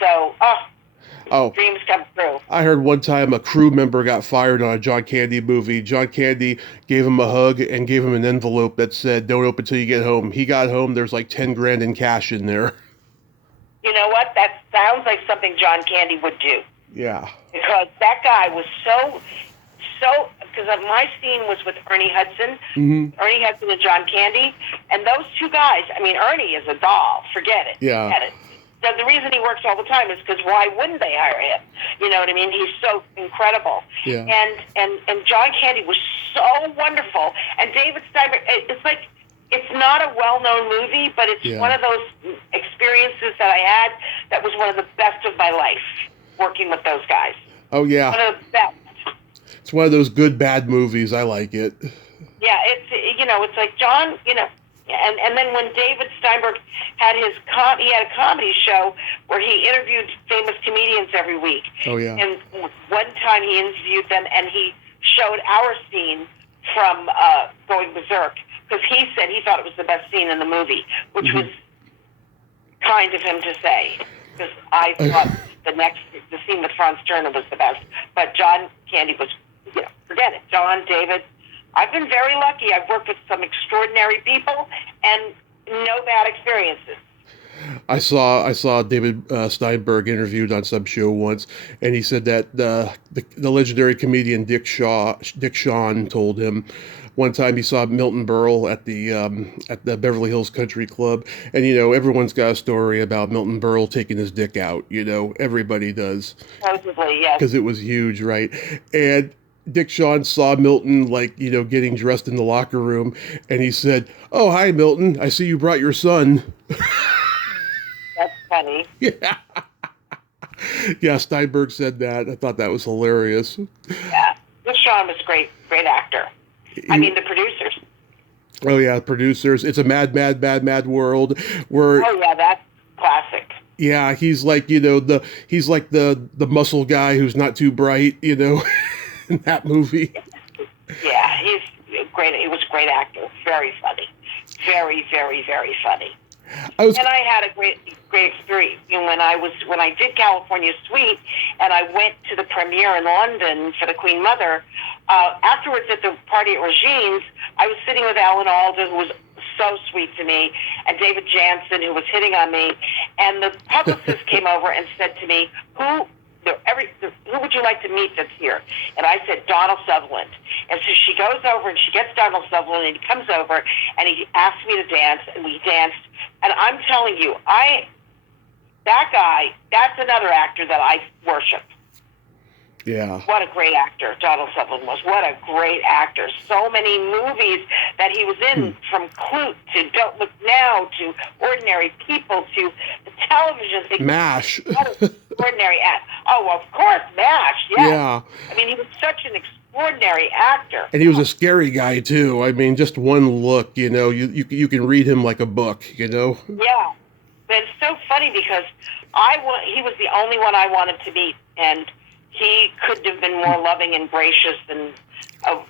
So, dreams come true. I heard one time a crew member got fired on a John Candy movie. John Candy gave him a hug and gave him an envelope that said, "Don't open till you get home." He got home, there's like 10 grand in cash in there. You know what? That sounds like something John Candy would do. Yeah. Because that guy was so, because my scene was with Ernie Hudson, Ernie Hudson and John Candy, and those two guys, I mean, Ernie is a doll. Forget it. Yeah. Forget it. So the reason he works all the time is because why wouldn't they hire him? You know what I mean? He's so incredible. Yeah. And John Candy was so wonderful. And David Steinberg, it's like, it's not a well-known movie, but it's one of those experiences that I had that was one of the best of my life, working with those guys. Oh, yeah. One of the best. It's one of those good, bad movies. I like it. Yeah, it's, you know, it's like John, you know, and then when David Steinberg had he had a comedy show where he interviewed famous comedians every week. Oh, yeah. And one time he interviewed them, and he showed our scene from going Beserk, because he said he thought it was the best scene in the movie, which was kind of him to say, because I thought the scene with Franz Turner was the best. But John Candy was, you know, forget it. John, David, I've been very lucky. I've worked with some extraordinary people and no bad experiences. I saw David Steinberg interviewed on some show once, and he said that the legendary comedian Dick Shawn told him one time he saw Milton Berle at the Beverly Hills Country Club, and you know, everyone's got a story about Milton Berle taking his dick out. You know, everybody does. Supposedly, yes. Because it was huge, right? And Dick Shawn saw Milton, like, you know, getting dressed in the locker room, and he said, "Oh, hi, Milton. I see you brought your son." That's funny. Yeah. Yeah, Steinberg said that. I thought that was hilarious. Yeah. Dick Shawn was great actor. I mean, the producers. Oh, yeah, producers. It's a mad, mad, mad, mad world where... Oh, yeah, that's classic. Yeah, he's like, you know, the muscle guy who's not too bright, you know, in that movie. Yeah, he's great. He was a great actor. Very funny. Very, very, very funny. And I had a great experience. You know, when I did California Suite, and I went to the premiere in London for the Queen Mother. Afterwards, at the party at Regine's, I was sitting with Alan Alda, who was so sweet to me, and David Jansen, who was hitting on me. And the publicist came over and said to me, "Who would you like to meet that's here?" And I said, "Donald Sutherland." And so she goes over and she gets Donald Sutherland, and he comes over and he asked me to dance, and we danced. And I'm telling you, that guy, that's another actor that I worship. Yeah. What a great actor Donald Sutherland was. What a great actor. So many movies that he was in, from Clute to Don't Look Now to Ordinary People to the television thing. MASH. What an extraordinary actor. Oh, of course, MASH, yes. Yeah. I mean, he was such an extraordinary actor. And he was a scary guy, too. I mean, just one look, you know, you can read him like a book, you know? Yeah. But it's so funny because he was the only one I wanted to meet, and he couldn't have been more loving and gracious, and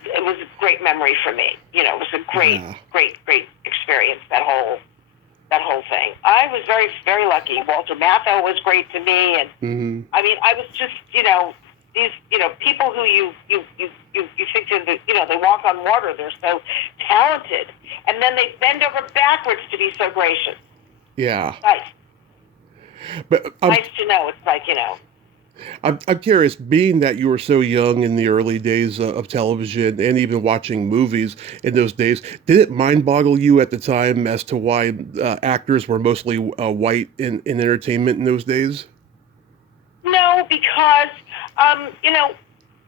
it was a great memory for me. You know, it was a great experience, that whole thing. I was very, very lucky. Walter Matthau was great to me, and I mean, I was just, you know, these, you know, people who you think that, you know, they walk on water. They're so talented, and then they bend over backwards to be so gracious. Yeah. Nice. But nice to know. It's like, you know. I'm curious, being that you were so young in the early days of television and even watching movies in those days, did it mind boggle you at the time as to why actors were mostly white in entertainment in those days? No, because you know,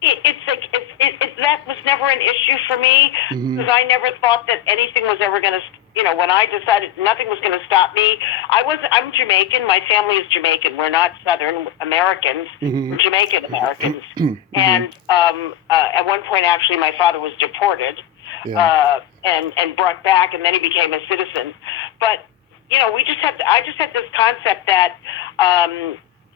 that was never an issue for me Hmm. because I never thought that anything was ever going to. You know, when I decided nothing was going to stop me, I'm Jamaican. My family is Jamaican. We're not Southern Americans. Hmm. We're Jamaican Americans. Hmm. And at one point, actually, my father was deported Yeah. and brought back, and then he became a citizen. But you know, I just had this concept that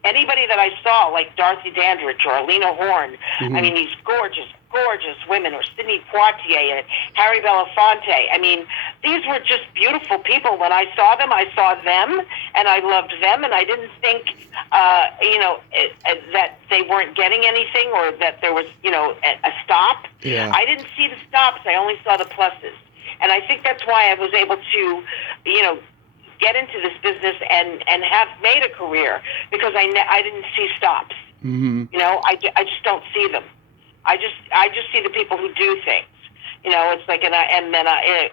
anybody that I saw, like Dorothy Dandridge or Lena Horne, I Hmm. mean, these gorgeous, gorgeous women, or Sidney Poitier and Harry Belafonte. I mean, these were just beautiful people. When I saw them, and I loved them, and I didn't think, that they weren't getting anything or that there was, a stop. Yeah. I didn't see the stops. I only saw the pluses. And I think that's why I was able to, get into this business and have made a career because I didn't see stops. Hmm. I just don't see them. I just see the people who do things. It's like, and I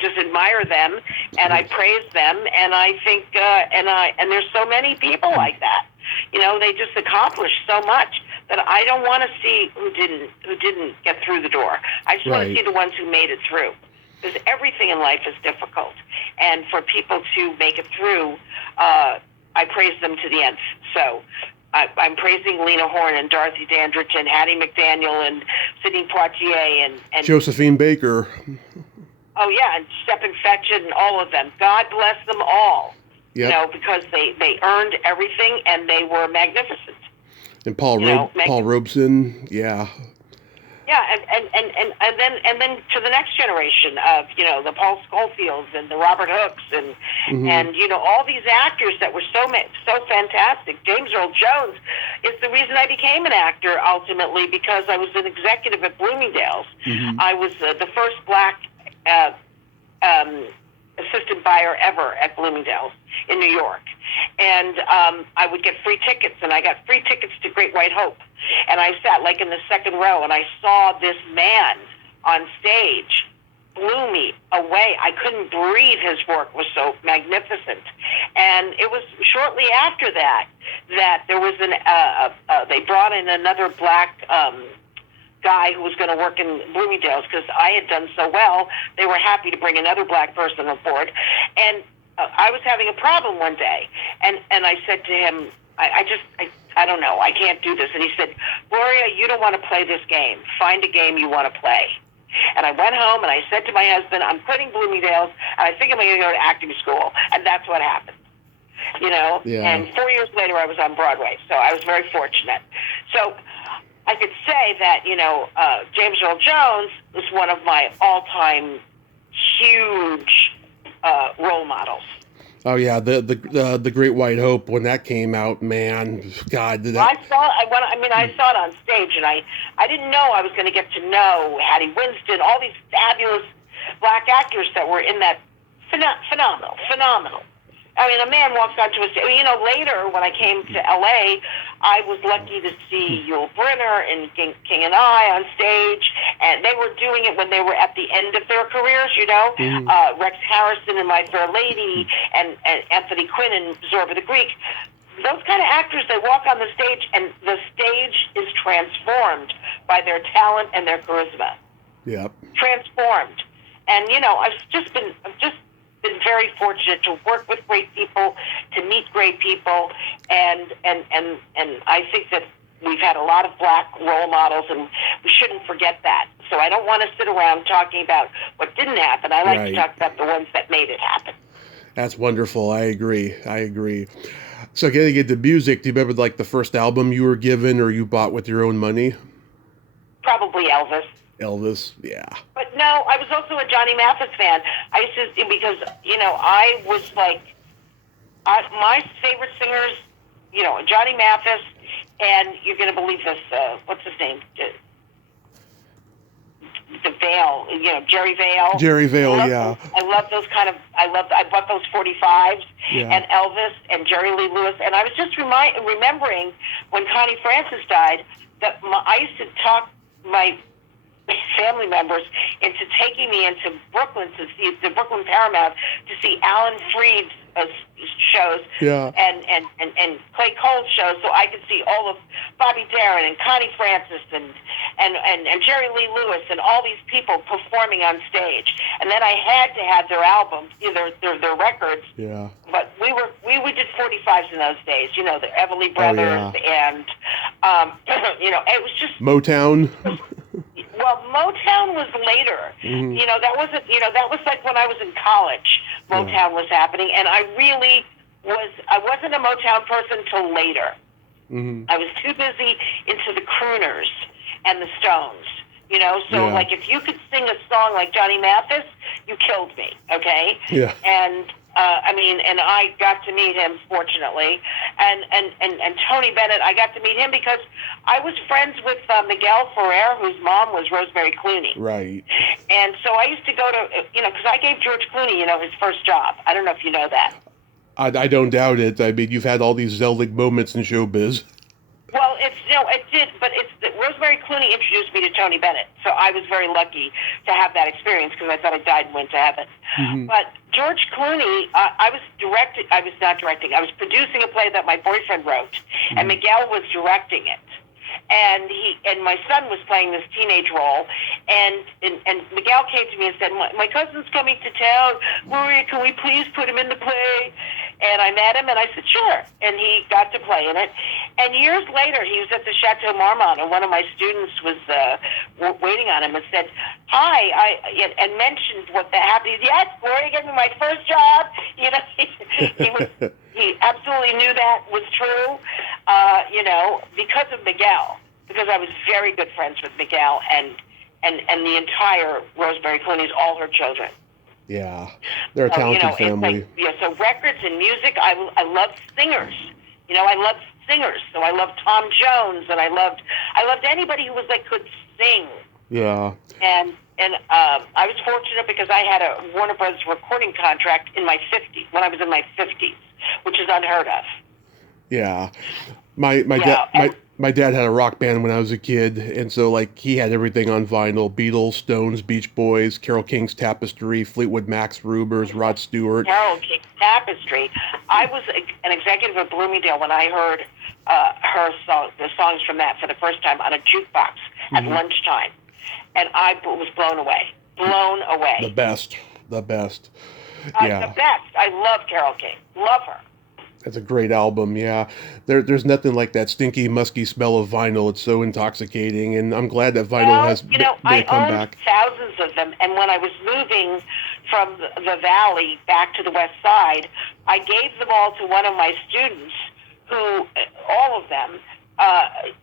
just admire them and I praise them and I think, and there's so many people like that. They just accomplish so much that I don't want to see who didn't get through the door. I just want to Right. see the ones who made it through. Because everything in life is difficult. And for people to make it through, I praise them to the end. So I'm praising Lena Horne and Dorothy Dandridge and Hattie McDaniel and Sidney Poitier and Josephine Baker. oh yeah, and Stephen Fetch and all of them. God bless them all. Yep. Because they earned everything and they were magnificent. And Paul Robeson. Yeah. Yeah, and then to the next generation of the Paul Schofields and the Robert Hooks and Hmm. and all these actors that were so fantastic. James Earl Jones is the reason I became an actor ultimately because I was an executive at Bloomingdale's. Hmm. I was the first black assistant buyer ever at Bloomingdale's in New York. And I would get free tickets, and I got free tickets to Great White Hope. And I sat like in the second row, and I saw this man on stage blew me away. I couldn't breathe. His work was so magnificent. And it was shortly after that there was they brought in another black guy who was going to work in Bloomingdale's because I had done so well. They were happy to bring another black person on board. And I was having a problem one day, and I said to him, I don't know, I can't do this. And he said, Gloria, you don't want to play this game. Find a game you want to play. And I went home and I said to my husband, I'm quitting Bloomingdale's, and I think I'm going to go to acting school. And that's what happened. Yeah. And 4 years later I was on Broadway, so I was very fortunate. So I could say that, James Earl Jones was one of my all-time huge role models. Oh yeah, the Great White Hope when that came out, man, God, did that. I saw it on stage, and I didn't know I was going to get to know Hattie Winston, all these fabulous black actors that were in that phenomenal. I mean, a man walks onto a stage. Later when I came to L.A., I was lucky to see Yul Brynner and King and I on stage, and they were doing it when they were at the end of their careers. Rex Harrison and My Fair Lady, and Anthony Quinn and Zorba the Greek. Those kind of actors, they walk on the stage, and the stage is transformed by their talent and their charisma. Yep. Transformed, and I've just been very fortunate to work with great people, to meet great people, and I think that we've had a lot of black role models, and we shouldn't forget that. So I don't want to sit around talking about what didn't happen. I like to talk about the ones that made it happen. That's wonderful. I agree. So getting into music, do you remember like the first album you were given or you bought with your own money? Probably Elvis. Elvis, yeah. But no, I was also a Johnny Mathis fan. I used to, because, I was like, my favorite singers, Johnny Mathis, and you're going to believe this, what's his name? the Vale, Jerry Vale. Jerry Vale, yeah. I love those I bought those 45s Yeah. and Elvis and Jerry Lee Lewis. And I was just remembering when Connie Francis died that I used to talk my family members into taking me into Brooklyn to see the Brooklyn Paramount to see Alan Freed's shows and Clay Cole's shows, so I could see all of Bobby Darin and Connie Francis and Jerry Lee Lewis and all these people performing on stage. And then I had to have their albums, their records. Yeah. But we did 45s in those days, the Everly Brothers and it was just Motown. Well, Motown was later. Mm-hmm. That was like when I was in college. Motown was happening, and I wasn't a Motown person till later. Mm-hmm. I was too busy into the crooners and the Stones. Like if you could sing a song like Johnny Mathis, you killed me. Okay. Yeah. And and I got to meet him, fortunately, and Tony Bennett. I got to meet him because I was friends with Miguel Ferrer, whose mom was Rosemary Clooney. Right. And so I used to go to, because I gave George Clooney, his first job. I don't know if you know that. I don't doubt it. I mean, you've had all these Zelig moments in showbiz. Well, it did, but Rosemary Clooney introduced me to Tony Bennett, so I was very lucky to have that experience because I thought I died and went to heaven. Mm-hmm. But George Clooney, I was producing a play that my boyfriend wrote, mm-hmm. and Miguel was directing it. And my son was playing this teenage role, and Miguel came to me and said, my cousin's coming to town. Gloria, can we please put him in the play? And I met him, and I said, sure. And he got to play in it. And years later, he was at the Chateau Marmont, and one of my students was waiting on him and said, hi, and mentioned what happened. Yes, Gloria gave me my first job. He absolutely knew that was true, because of Miguel, because I was very good friends with Miguel and the entire Rosemary Clooney's, all her children. Yeah, they're a talented family. So records and music, I love singers. I love singers. So I loved Tom Jones, and I loved anybody who could sing. Yeah. And I was fortunate because I had a Warner Brothers recording contract in my 50s, when I was in my 50s, which is unheard of. Yeah. My dad had a rock band when I was a kid, and so he had everything on vinyl: Beatles, Stones, Beach Boys, Carole King's Tapestry, Fleetwood Mac's Rubers, Rod Stewart. Carole King's Tapestry. I was an executive at Bloomingdale when I heard the songs from that for the first time on a jukebox at lunchtime, and I was blown away. Blown away. The best. Yeah. The best. I love Carole King. Love her. That's a great album, yeah. There's nothing like that stinky, musky smell of vinyl. It's so intoxicating, and I'm glad that vinyl has made a comeback. I owned thousands of them, and when I was moving from the Valley back to the West Side, I gave them all to one of my students, all of them,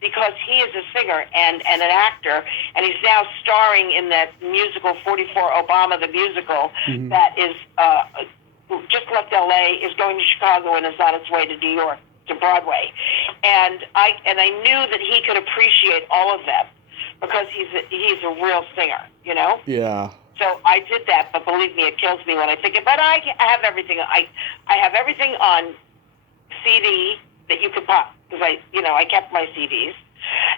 because he is a singer and an actor, and he's now starring in that musical 44 Obama the Musical that is... just left L.A., is going to Chicago, and is on its way to New York, to Broadway. And I knew that he could appreciate all of them because he's a real singer, Yeah. So I did that, but believe me, it kills me when I think it. But I have everything. I have everything on CD that you could pop because I kept my CDs,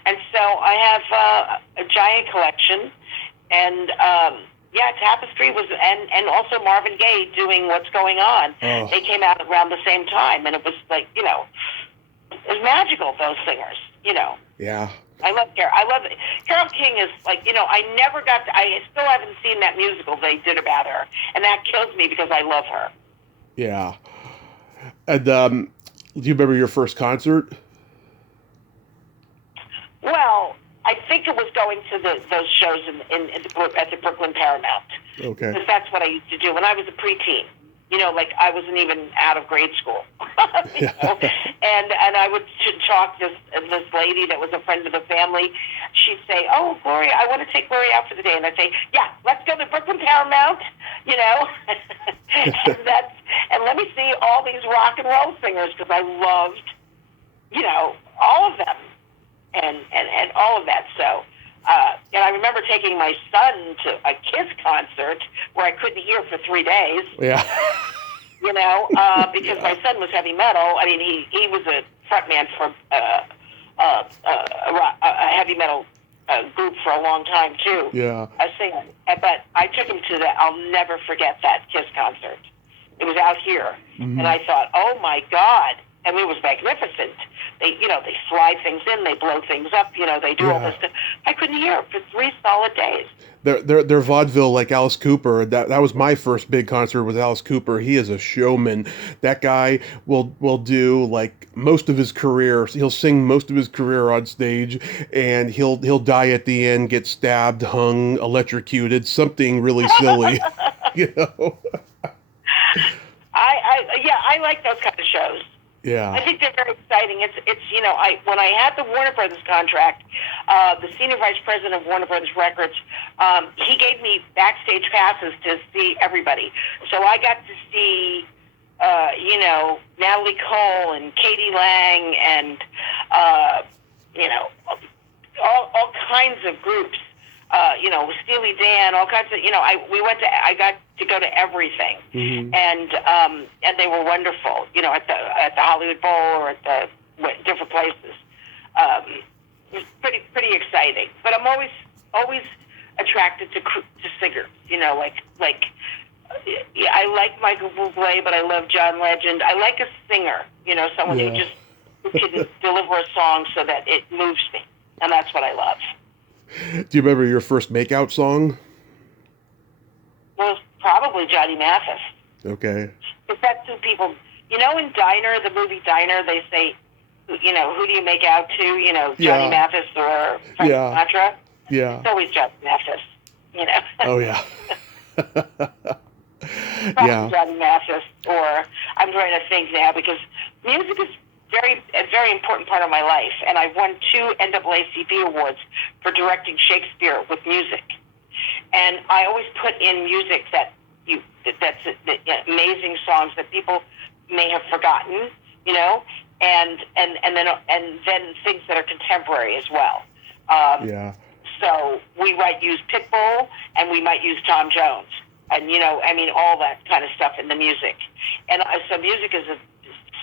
and so I have a giant collection, and. Tapestry was, and also Marvin Gaye doing What's Going On. Oh. They came out around the same time, and it was it was magical, those singers, Yeah. I love Carole King is I still haven't seen that musical they did about her, and that kills me because I love her. Yeah. And do you remember your first concert? Well, I think it was going to those shows at the Brooklyn Paramount. Okay. Because that's what I used to do when I was a preteen. I wasn't even out of grade school. And I would talk to this lady that was a friend of the family. She'd say, "Oh, Gloria, I want to take Gloria out for the day." And I'd say, "Yeah, let's go to Brooklyn Paramount." and let me see all these rock and roll singers because I loved, all of them. And all of that. So And I remember taking my son to a Kiss concert where I couldn't hear for 3 days. Yeah. Because my son was heavy metal. I mean, he was a frontman for a heavy metal group for a long time too. Yeah. A singer. But I took him to I'll never forget that Kiss concert. It was out here, and I thought, oh my God. And it was magnificent. They fly things in, they blow things up, they do all this stuff. I couldn't hear it for 3 solid days. They're vaudeville like Alice Cooper. That was my first big concert with Alice Cooper. He is a showman. That guy will do like most of his career. He'll sing most of his career on stage, and he'll die at the end, get stabbed, hung, electrocuted, something really silly. I like those kind of shows. Yeah. I think they're very exciting. It's when I had the Warner Brothers contract, the senior vice president of Warner Brothers Records, he gave me backstage passes to see everybody. So I got to see, Natalie Cole and Katie Lang and, all kinds of groups. Steely Dan, all kinds of, I got to go to everything, and they were wonderful, at the Hollywood Bowl or at the different places. It was pretty exciting. But I'm always attracted to singers, I like Michael Bublé, but I love John Legend. I like a singer, someone who can deliver a song so that it moves me, and that's what I love. Do you remember your first makeout song? Well, probably Johnny Mathis. Okay. Because that's who people, in Diner, the movie Diner, they say, who do you make out to? Johnny Mathis or Frank Sinatra? Yeah. It's always Johnny Mathis, Oh, yeah. Probably Johnny Mathis, or I'm trying to think now, because music is a very important part of my life, and I've won 2 NAACP awards for directing Shakespeare with music. And I always put in music that's amazing songs that people may have forgotten, and then things that are contemporary as well. So we might use Pitbull, and we might use Tom Jones, and all that kind of stuff in the music. And so music is a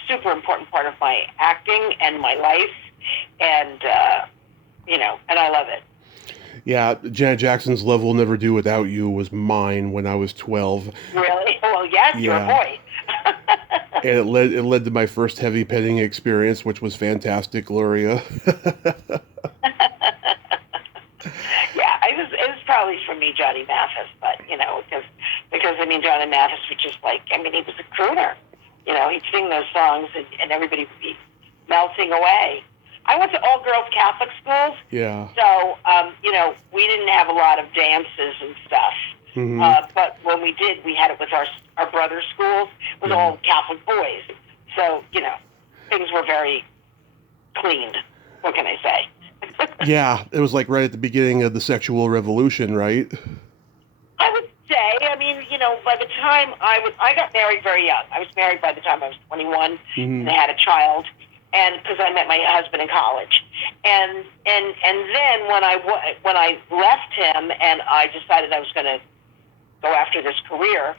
super important part of my acting and my life, and and I love it. Yeah, Janet Jackson's Love Will Never Do Without You was mine when I was 12. Really? Well, yes, you're a boy. And it led to my first heavy petting experience, which was fantastic, Gloria. It was probably for me, Johnny Mathis, but because Johnny Mathis was just he was a crooner. He'd sing those songs, and everybody would be melting away. I went to all-girls Catholic schools, so, we didn't have a lot of dances and stuff. But when we did, we had it with our brother schools. It was all Catholic boys. So, things were very clean. What can I say? Yeah, it was like right at the beginning of the sexual revolution, right? I would say, by the time I got married very young. I was married by the time I was 21, and I had a child, and because I met my husband in college, and then when I left him and I decided I was going to go after this career,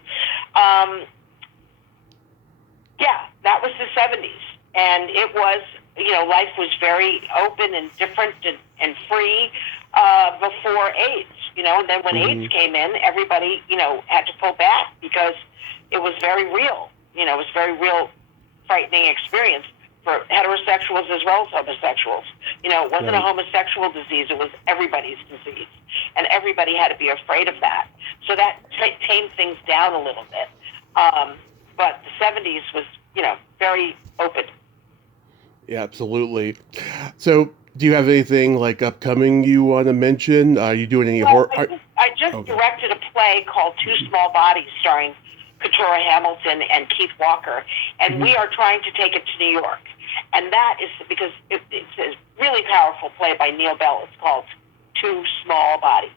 that was the 70s, and it was, life was very open and different and free before AIDS. And then when AIDS came in, everybody, had to pull back because it was very real. It was a very real, frightening experience for heterosexuals as well as homosexuals. It wasn't a homosexual disease. It was everybody's disease. And everybody had to be afraid of that. So that tamed things down a little bit. But the 70s was, very open. Yeah, absolutely. So, do you have anything upcoming you want to mention? Are you doing any horror? I just directed a play called Two Small Bodies, starring Katora Hamilton and Keith Walker, and we are trying to take it to New York. And that is because it's a really powerful play by Neil Bell. It's called Two Small Bodies.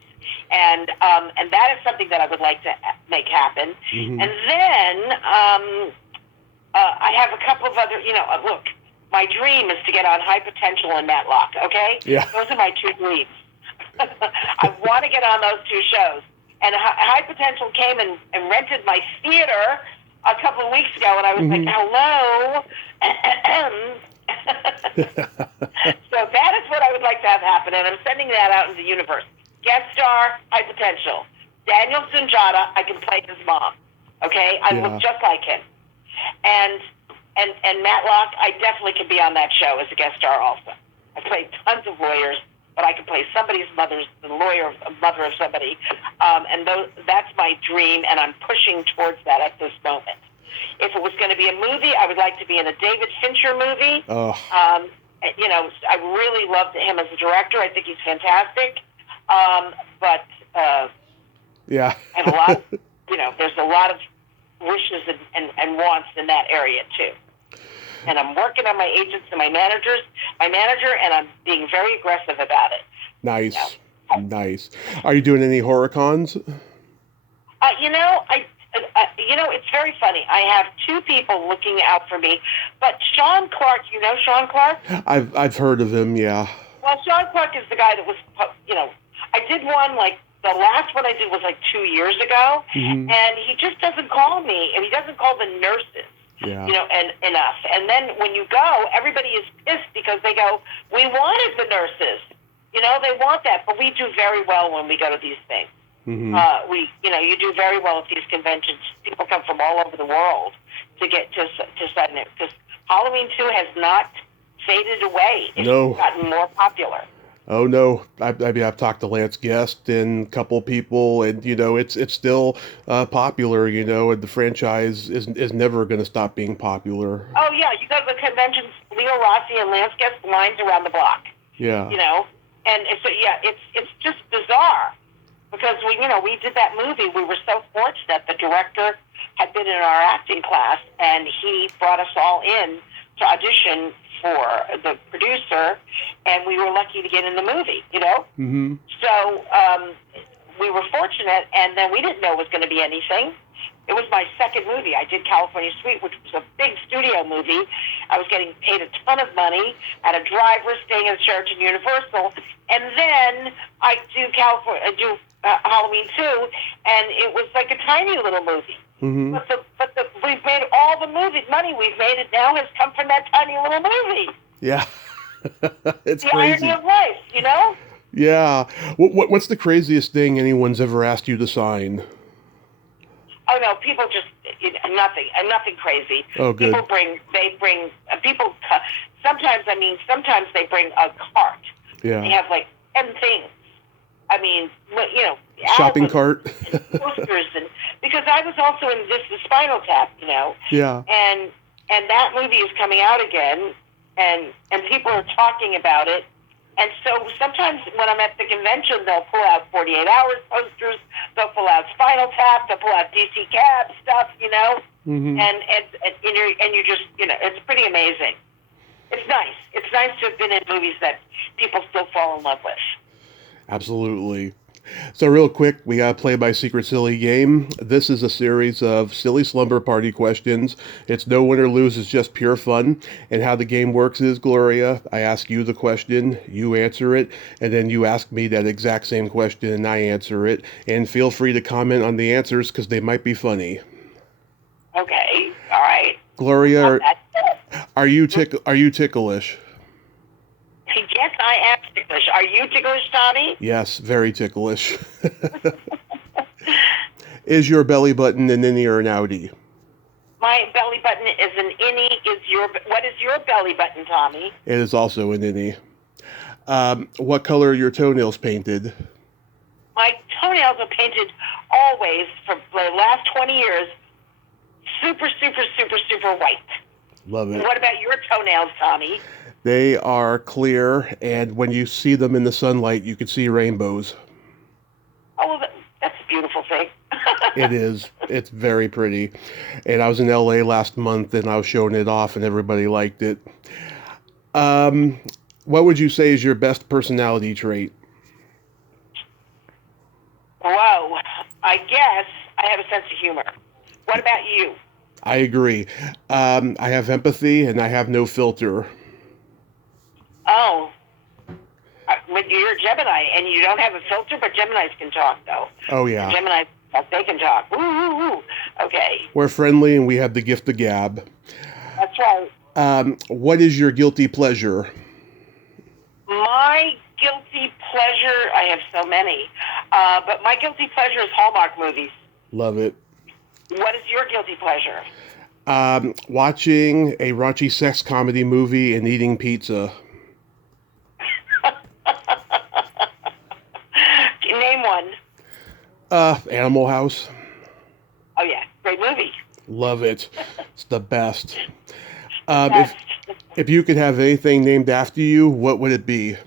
And that is something that I would like to make happen. And then I have a couple of other, look, my dream is to get on High Potential and Matlock, okay? Yeah. Those are my 2 dreams. I want to get on those two shows. And High Potential came and rented my theater a couple of weeks ago, and I was like, hello. So that is what I would like to have happen, and I'm sending that out into the universe. Guest star, High Potential. Daniel Sunjata, I can play his mom. Okay? I look just like him. And Matlock, I definitely can be on that show as a guest star also. I played tons of lawyers, but I could play somebody's mother of somebody. That's my dream, and I'm pushing towards that at this moment. If it was going to be a movie, I would like to be in a David Fincher movie. Oh. You know, I really loved him as a director. I think he's fantastic. Yeah. And a lot of, you know, there's a lot of wishes and wants in that area too. And I'm working on my agents and my manager, and I'm being very aggressive about it. Nice. You know? Nice. Are you doing any horror cons? It's very funny. I have two people looking out for me, but Sean Clark, you know Sean Clark? I've heard of him, yeah. Well, Sean Clark is the guy that was, you know, I did one, like, the last one I did was like 2 years ago, and he just doesn't call me, and he doesn't call the nurses. Yeah. You know, and enough. And then when you go, everybody is pissed because they go, we wanted the nurses. You know, they want that, but we do very well when we go to these things. You do very well at these conventions. People come from all over the world to get to Sudden It, because Halloween 2 has not faded away. It's gotten more popular. Oh no! I've talked to Lance Guest and a couple people, and you know it's still popular. You know, and the franchise is never going to stop being popular. Oh yeah, you go to the conventions, Leo Rossi and Lance Guest lines around the block. Yeah. You know, and so it's just bizarre because we did that movie. We were so fortunate. The director had been in our acting class, and he brought us all in to audition for the producer, and we were lucky to get in the movie, you know? Mm-hmm. So we were fortunate, and then we didn't know it was going to be anything. It was my second movie. I did California Suite, which was a big studio movie. I was getting paid a ton of money, had a driver, staying in Sheraton Universal, and then I do Halloween 2, and it was like a tiny little movie. Mm-hmm. But we've made all the money we've made it now has come from that tiny little movie. Yeah. It's the crazy. Irony of life, you know? Yeah. What's the craziest thing anyone's ever asked you to sign? Oh no, people just nothing crazy. Oh, good. Sometimes they bring a cart. Yeah. They have like 10 things. I mean, you know, shopping cart. And posters, and because I was also in the Spinal Tap, you know. Yeah. And that movie is coming out again, and people are talking about it. And so sometimes when I'm at the convention, they'll pull out 48 Hours posters, they'll pull out Spinal Tap, they'll pull out DC Cab stuff, you know. Mm-hmm. And you're just, you know, it's pretty amazing. It's nice. It's nice to have been in movies that people still fall in love with. Absolutely. So real quick, we got to play my Secret Silly game. This is a series of silly slumber party questions. It's no win or lose, it's just pure fun. And how the game works is, Gloria, I ask you the question, you answer it, and then you ask me that exact same question and I answer it. And feel free to comment on the answers because they might be funny. Okay, all right. Gloria, are you ticklish? Yes, I am ticklish. Are you ticklish, Tommy? Yes, very ticklish. Is your belly button an innie or an outie? My belly button is an innie. What is your belly button, Tommy? It is also an innie. What color are your toenails painted? My toenails are painted always for the last 20 years. Super, super, super, super white. Love it. What about your toenails, Tommy? They are clear, and when you see them in the sunlight, you can see rainbows. Oh, well, that's a beautiful thing. It is. It's very pretty. And I was in LA last month, and I was showing it off, and everybody liked it. What would you say is your best personality trait? Whoa. I guess I have a sense of humor. What about you? I agree. I have empathy, and I have no filter. Oh. Which you're a Gemini, and you don't have a filter, but Geminis can talk, though. Oh, yeah. Geminis, they can talk. Woo, woo, woo. Okay. We're friendly, and we have the gift of gab. That's right. What is your guilty pleasure? My guilty pleasure, I have so many, but my guilty pleasure is Hallmark movies. Love it. What is your guilty pleasure? Watching a raunchy sex comedy movie and eating pizza. Name one. Animal House. Oh, yeah. Great movie. Love it. It's the best. If you could have anything named after you, what would it be?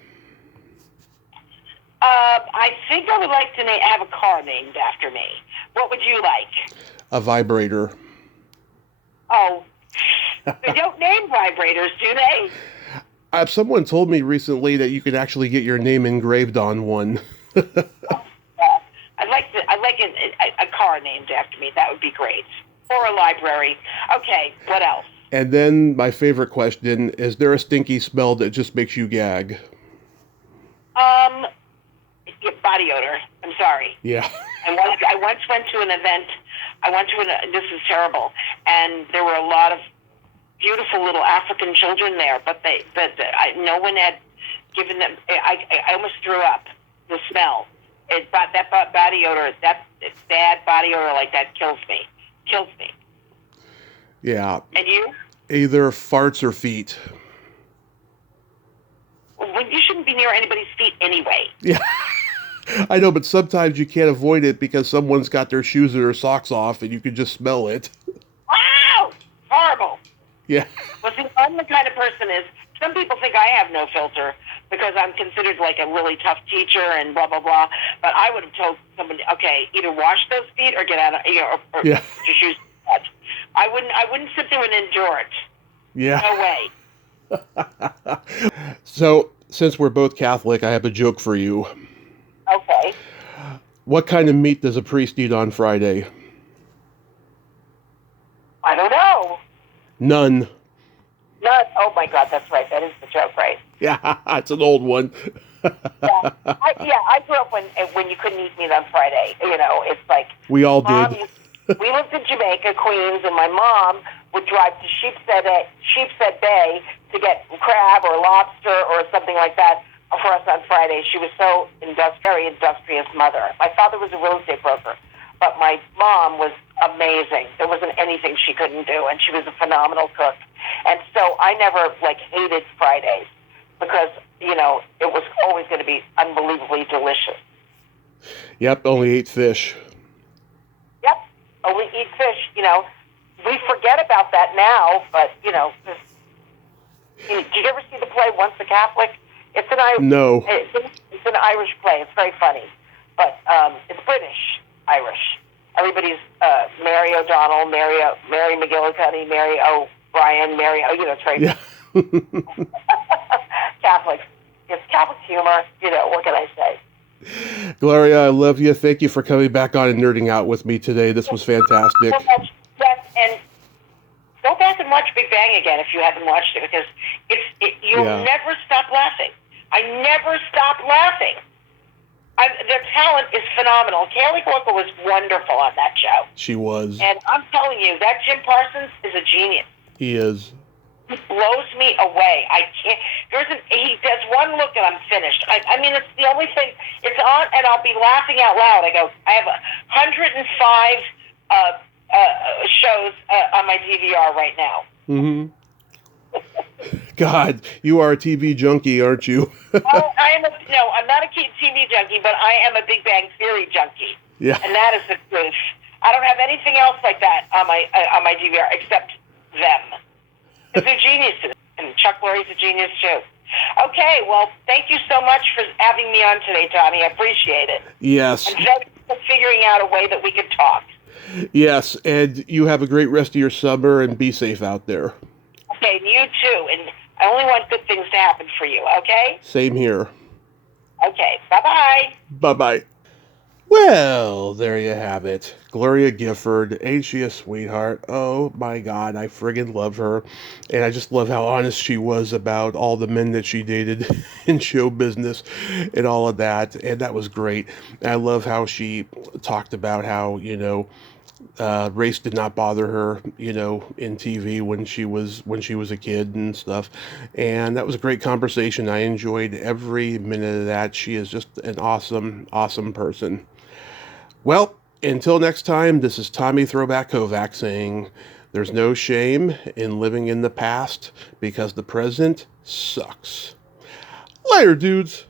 I think I would like to have a car named after me. What would you like? A vibrator. Oh, they don't name vibrators, do they? Someone told me recently that you could actually get your name engraved on one. I'd like a car named after me. That would be great. Or a library. Okay, what else? And then my favorite question, is there a stinky smell that just makes you gag? Body odor. I'm sorry. Yeah. I once went to an event. This is terrible, and there were a lot of beautiful little African children there, but no one had given them. I almost threw up. The smell. That body odor. That bad body odor like that kills me. Kills me. Yeah. And you? Either farts or feet. Well, you shouldn't be near anybody's feet anyway. Yeah. I know, but sometimes you can't avoid it because someone's got their shoes or their socks off and you can just smell it. Wow! Horrible. Yeah. Well, see, I'm the kind of person some people think I have no filter because I'm considered like a really tough teacher and blah, blah, blah. But I would have told somebody, okay, either wash those feet or get out of, or yeah. Put your shoes on. I wouldn't sit there and endure it. Yeah. No way. So, since we're both Catholic, I have a joke for you. Okay. What kind of meat does a priest eat on Friday? I don't know. None. None. Oh my God, that's right. That is the joke, right? Yeah, it's an old one. Yeah. I grew up when you couldn't eat meat on Friday. You know, it's like we all did. We lived in Jamaica, Queens, and my mom would drive to Sheepshead Bay to get crab or lobster or something like that for us on Friday. She was so very industrious mother. My father was a real estate broker, but my mom was amazing. There wasn't anything she couldn't do, and she was a phenomenal cook. And so I never hated Fridays because it was always going to be unbelievably delicious. Yep, only ate fish. Yep, only eat fish. We forget about that now, but did you ever see the play Once a Catholic? It's an Irish. No. It's an Irish play. It's very funny, but it's British Irish. Everybody's Mary O'Donnell, Mary McGillicuddy, Mary O'Brien, it's very Catholics. It's Catholic humor. What can I say? Gloria, I love you. Thank you for coming back on and nerding out with me today. This was fantastic. So much. Yes, and go back and watch Big Bang again if you haven't watched it, because you'll never stop laughing. I never stop laughing. Their talent is phenomenal. Kaylee Cuoco was wonderful on that show. She was. And I'm telling you, that Jim Parsons is a genius. He is. He blows me away. I can't. He does one look and I'm finished. I mean, it's the only thing. It's on, and I'll be laughing out loud. I go, I have 105 shows on my DVR right now. Mm-hmm. God, you are a TV junkie, aren't you? I'm not a TV junkie, but I am a Big Bang Theory junkie. Yeah. And that is the truth. I don't have anything else like that on my DVR except them. Because they're geniuses. And Chuck Lorre's a genius, too. Okay, well, thank you so much for having me on today, Tommy. I appreciate it. Yes. And thank you for figuring out a way that we could talk. Yes, and you have a great rest of your summer, and be safe out there. Okay, you too. And I only want good things to happen for you, okay? Same here. Okay, bye-bye. Bye-bye. Well, there you have it. Gloria Gifford, ain't she a sweetheart? Oh my God, I friggin' love her. And I just love how honest she was about all the men that she dated in show business and all of that. And that was great. And I love how she talked about how, race did not bother her, in TV when she was a kid and stuff. And that was a great conversation. I enjoyed every minute of that. She is just an awesome, awesome person. Well, until next time, this is Tommy Throwback Kovac saying there's no shame in living in the past because the present sucks. Later, dudes.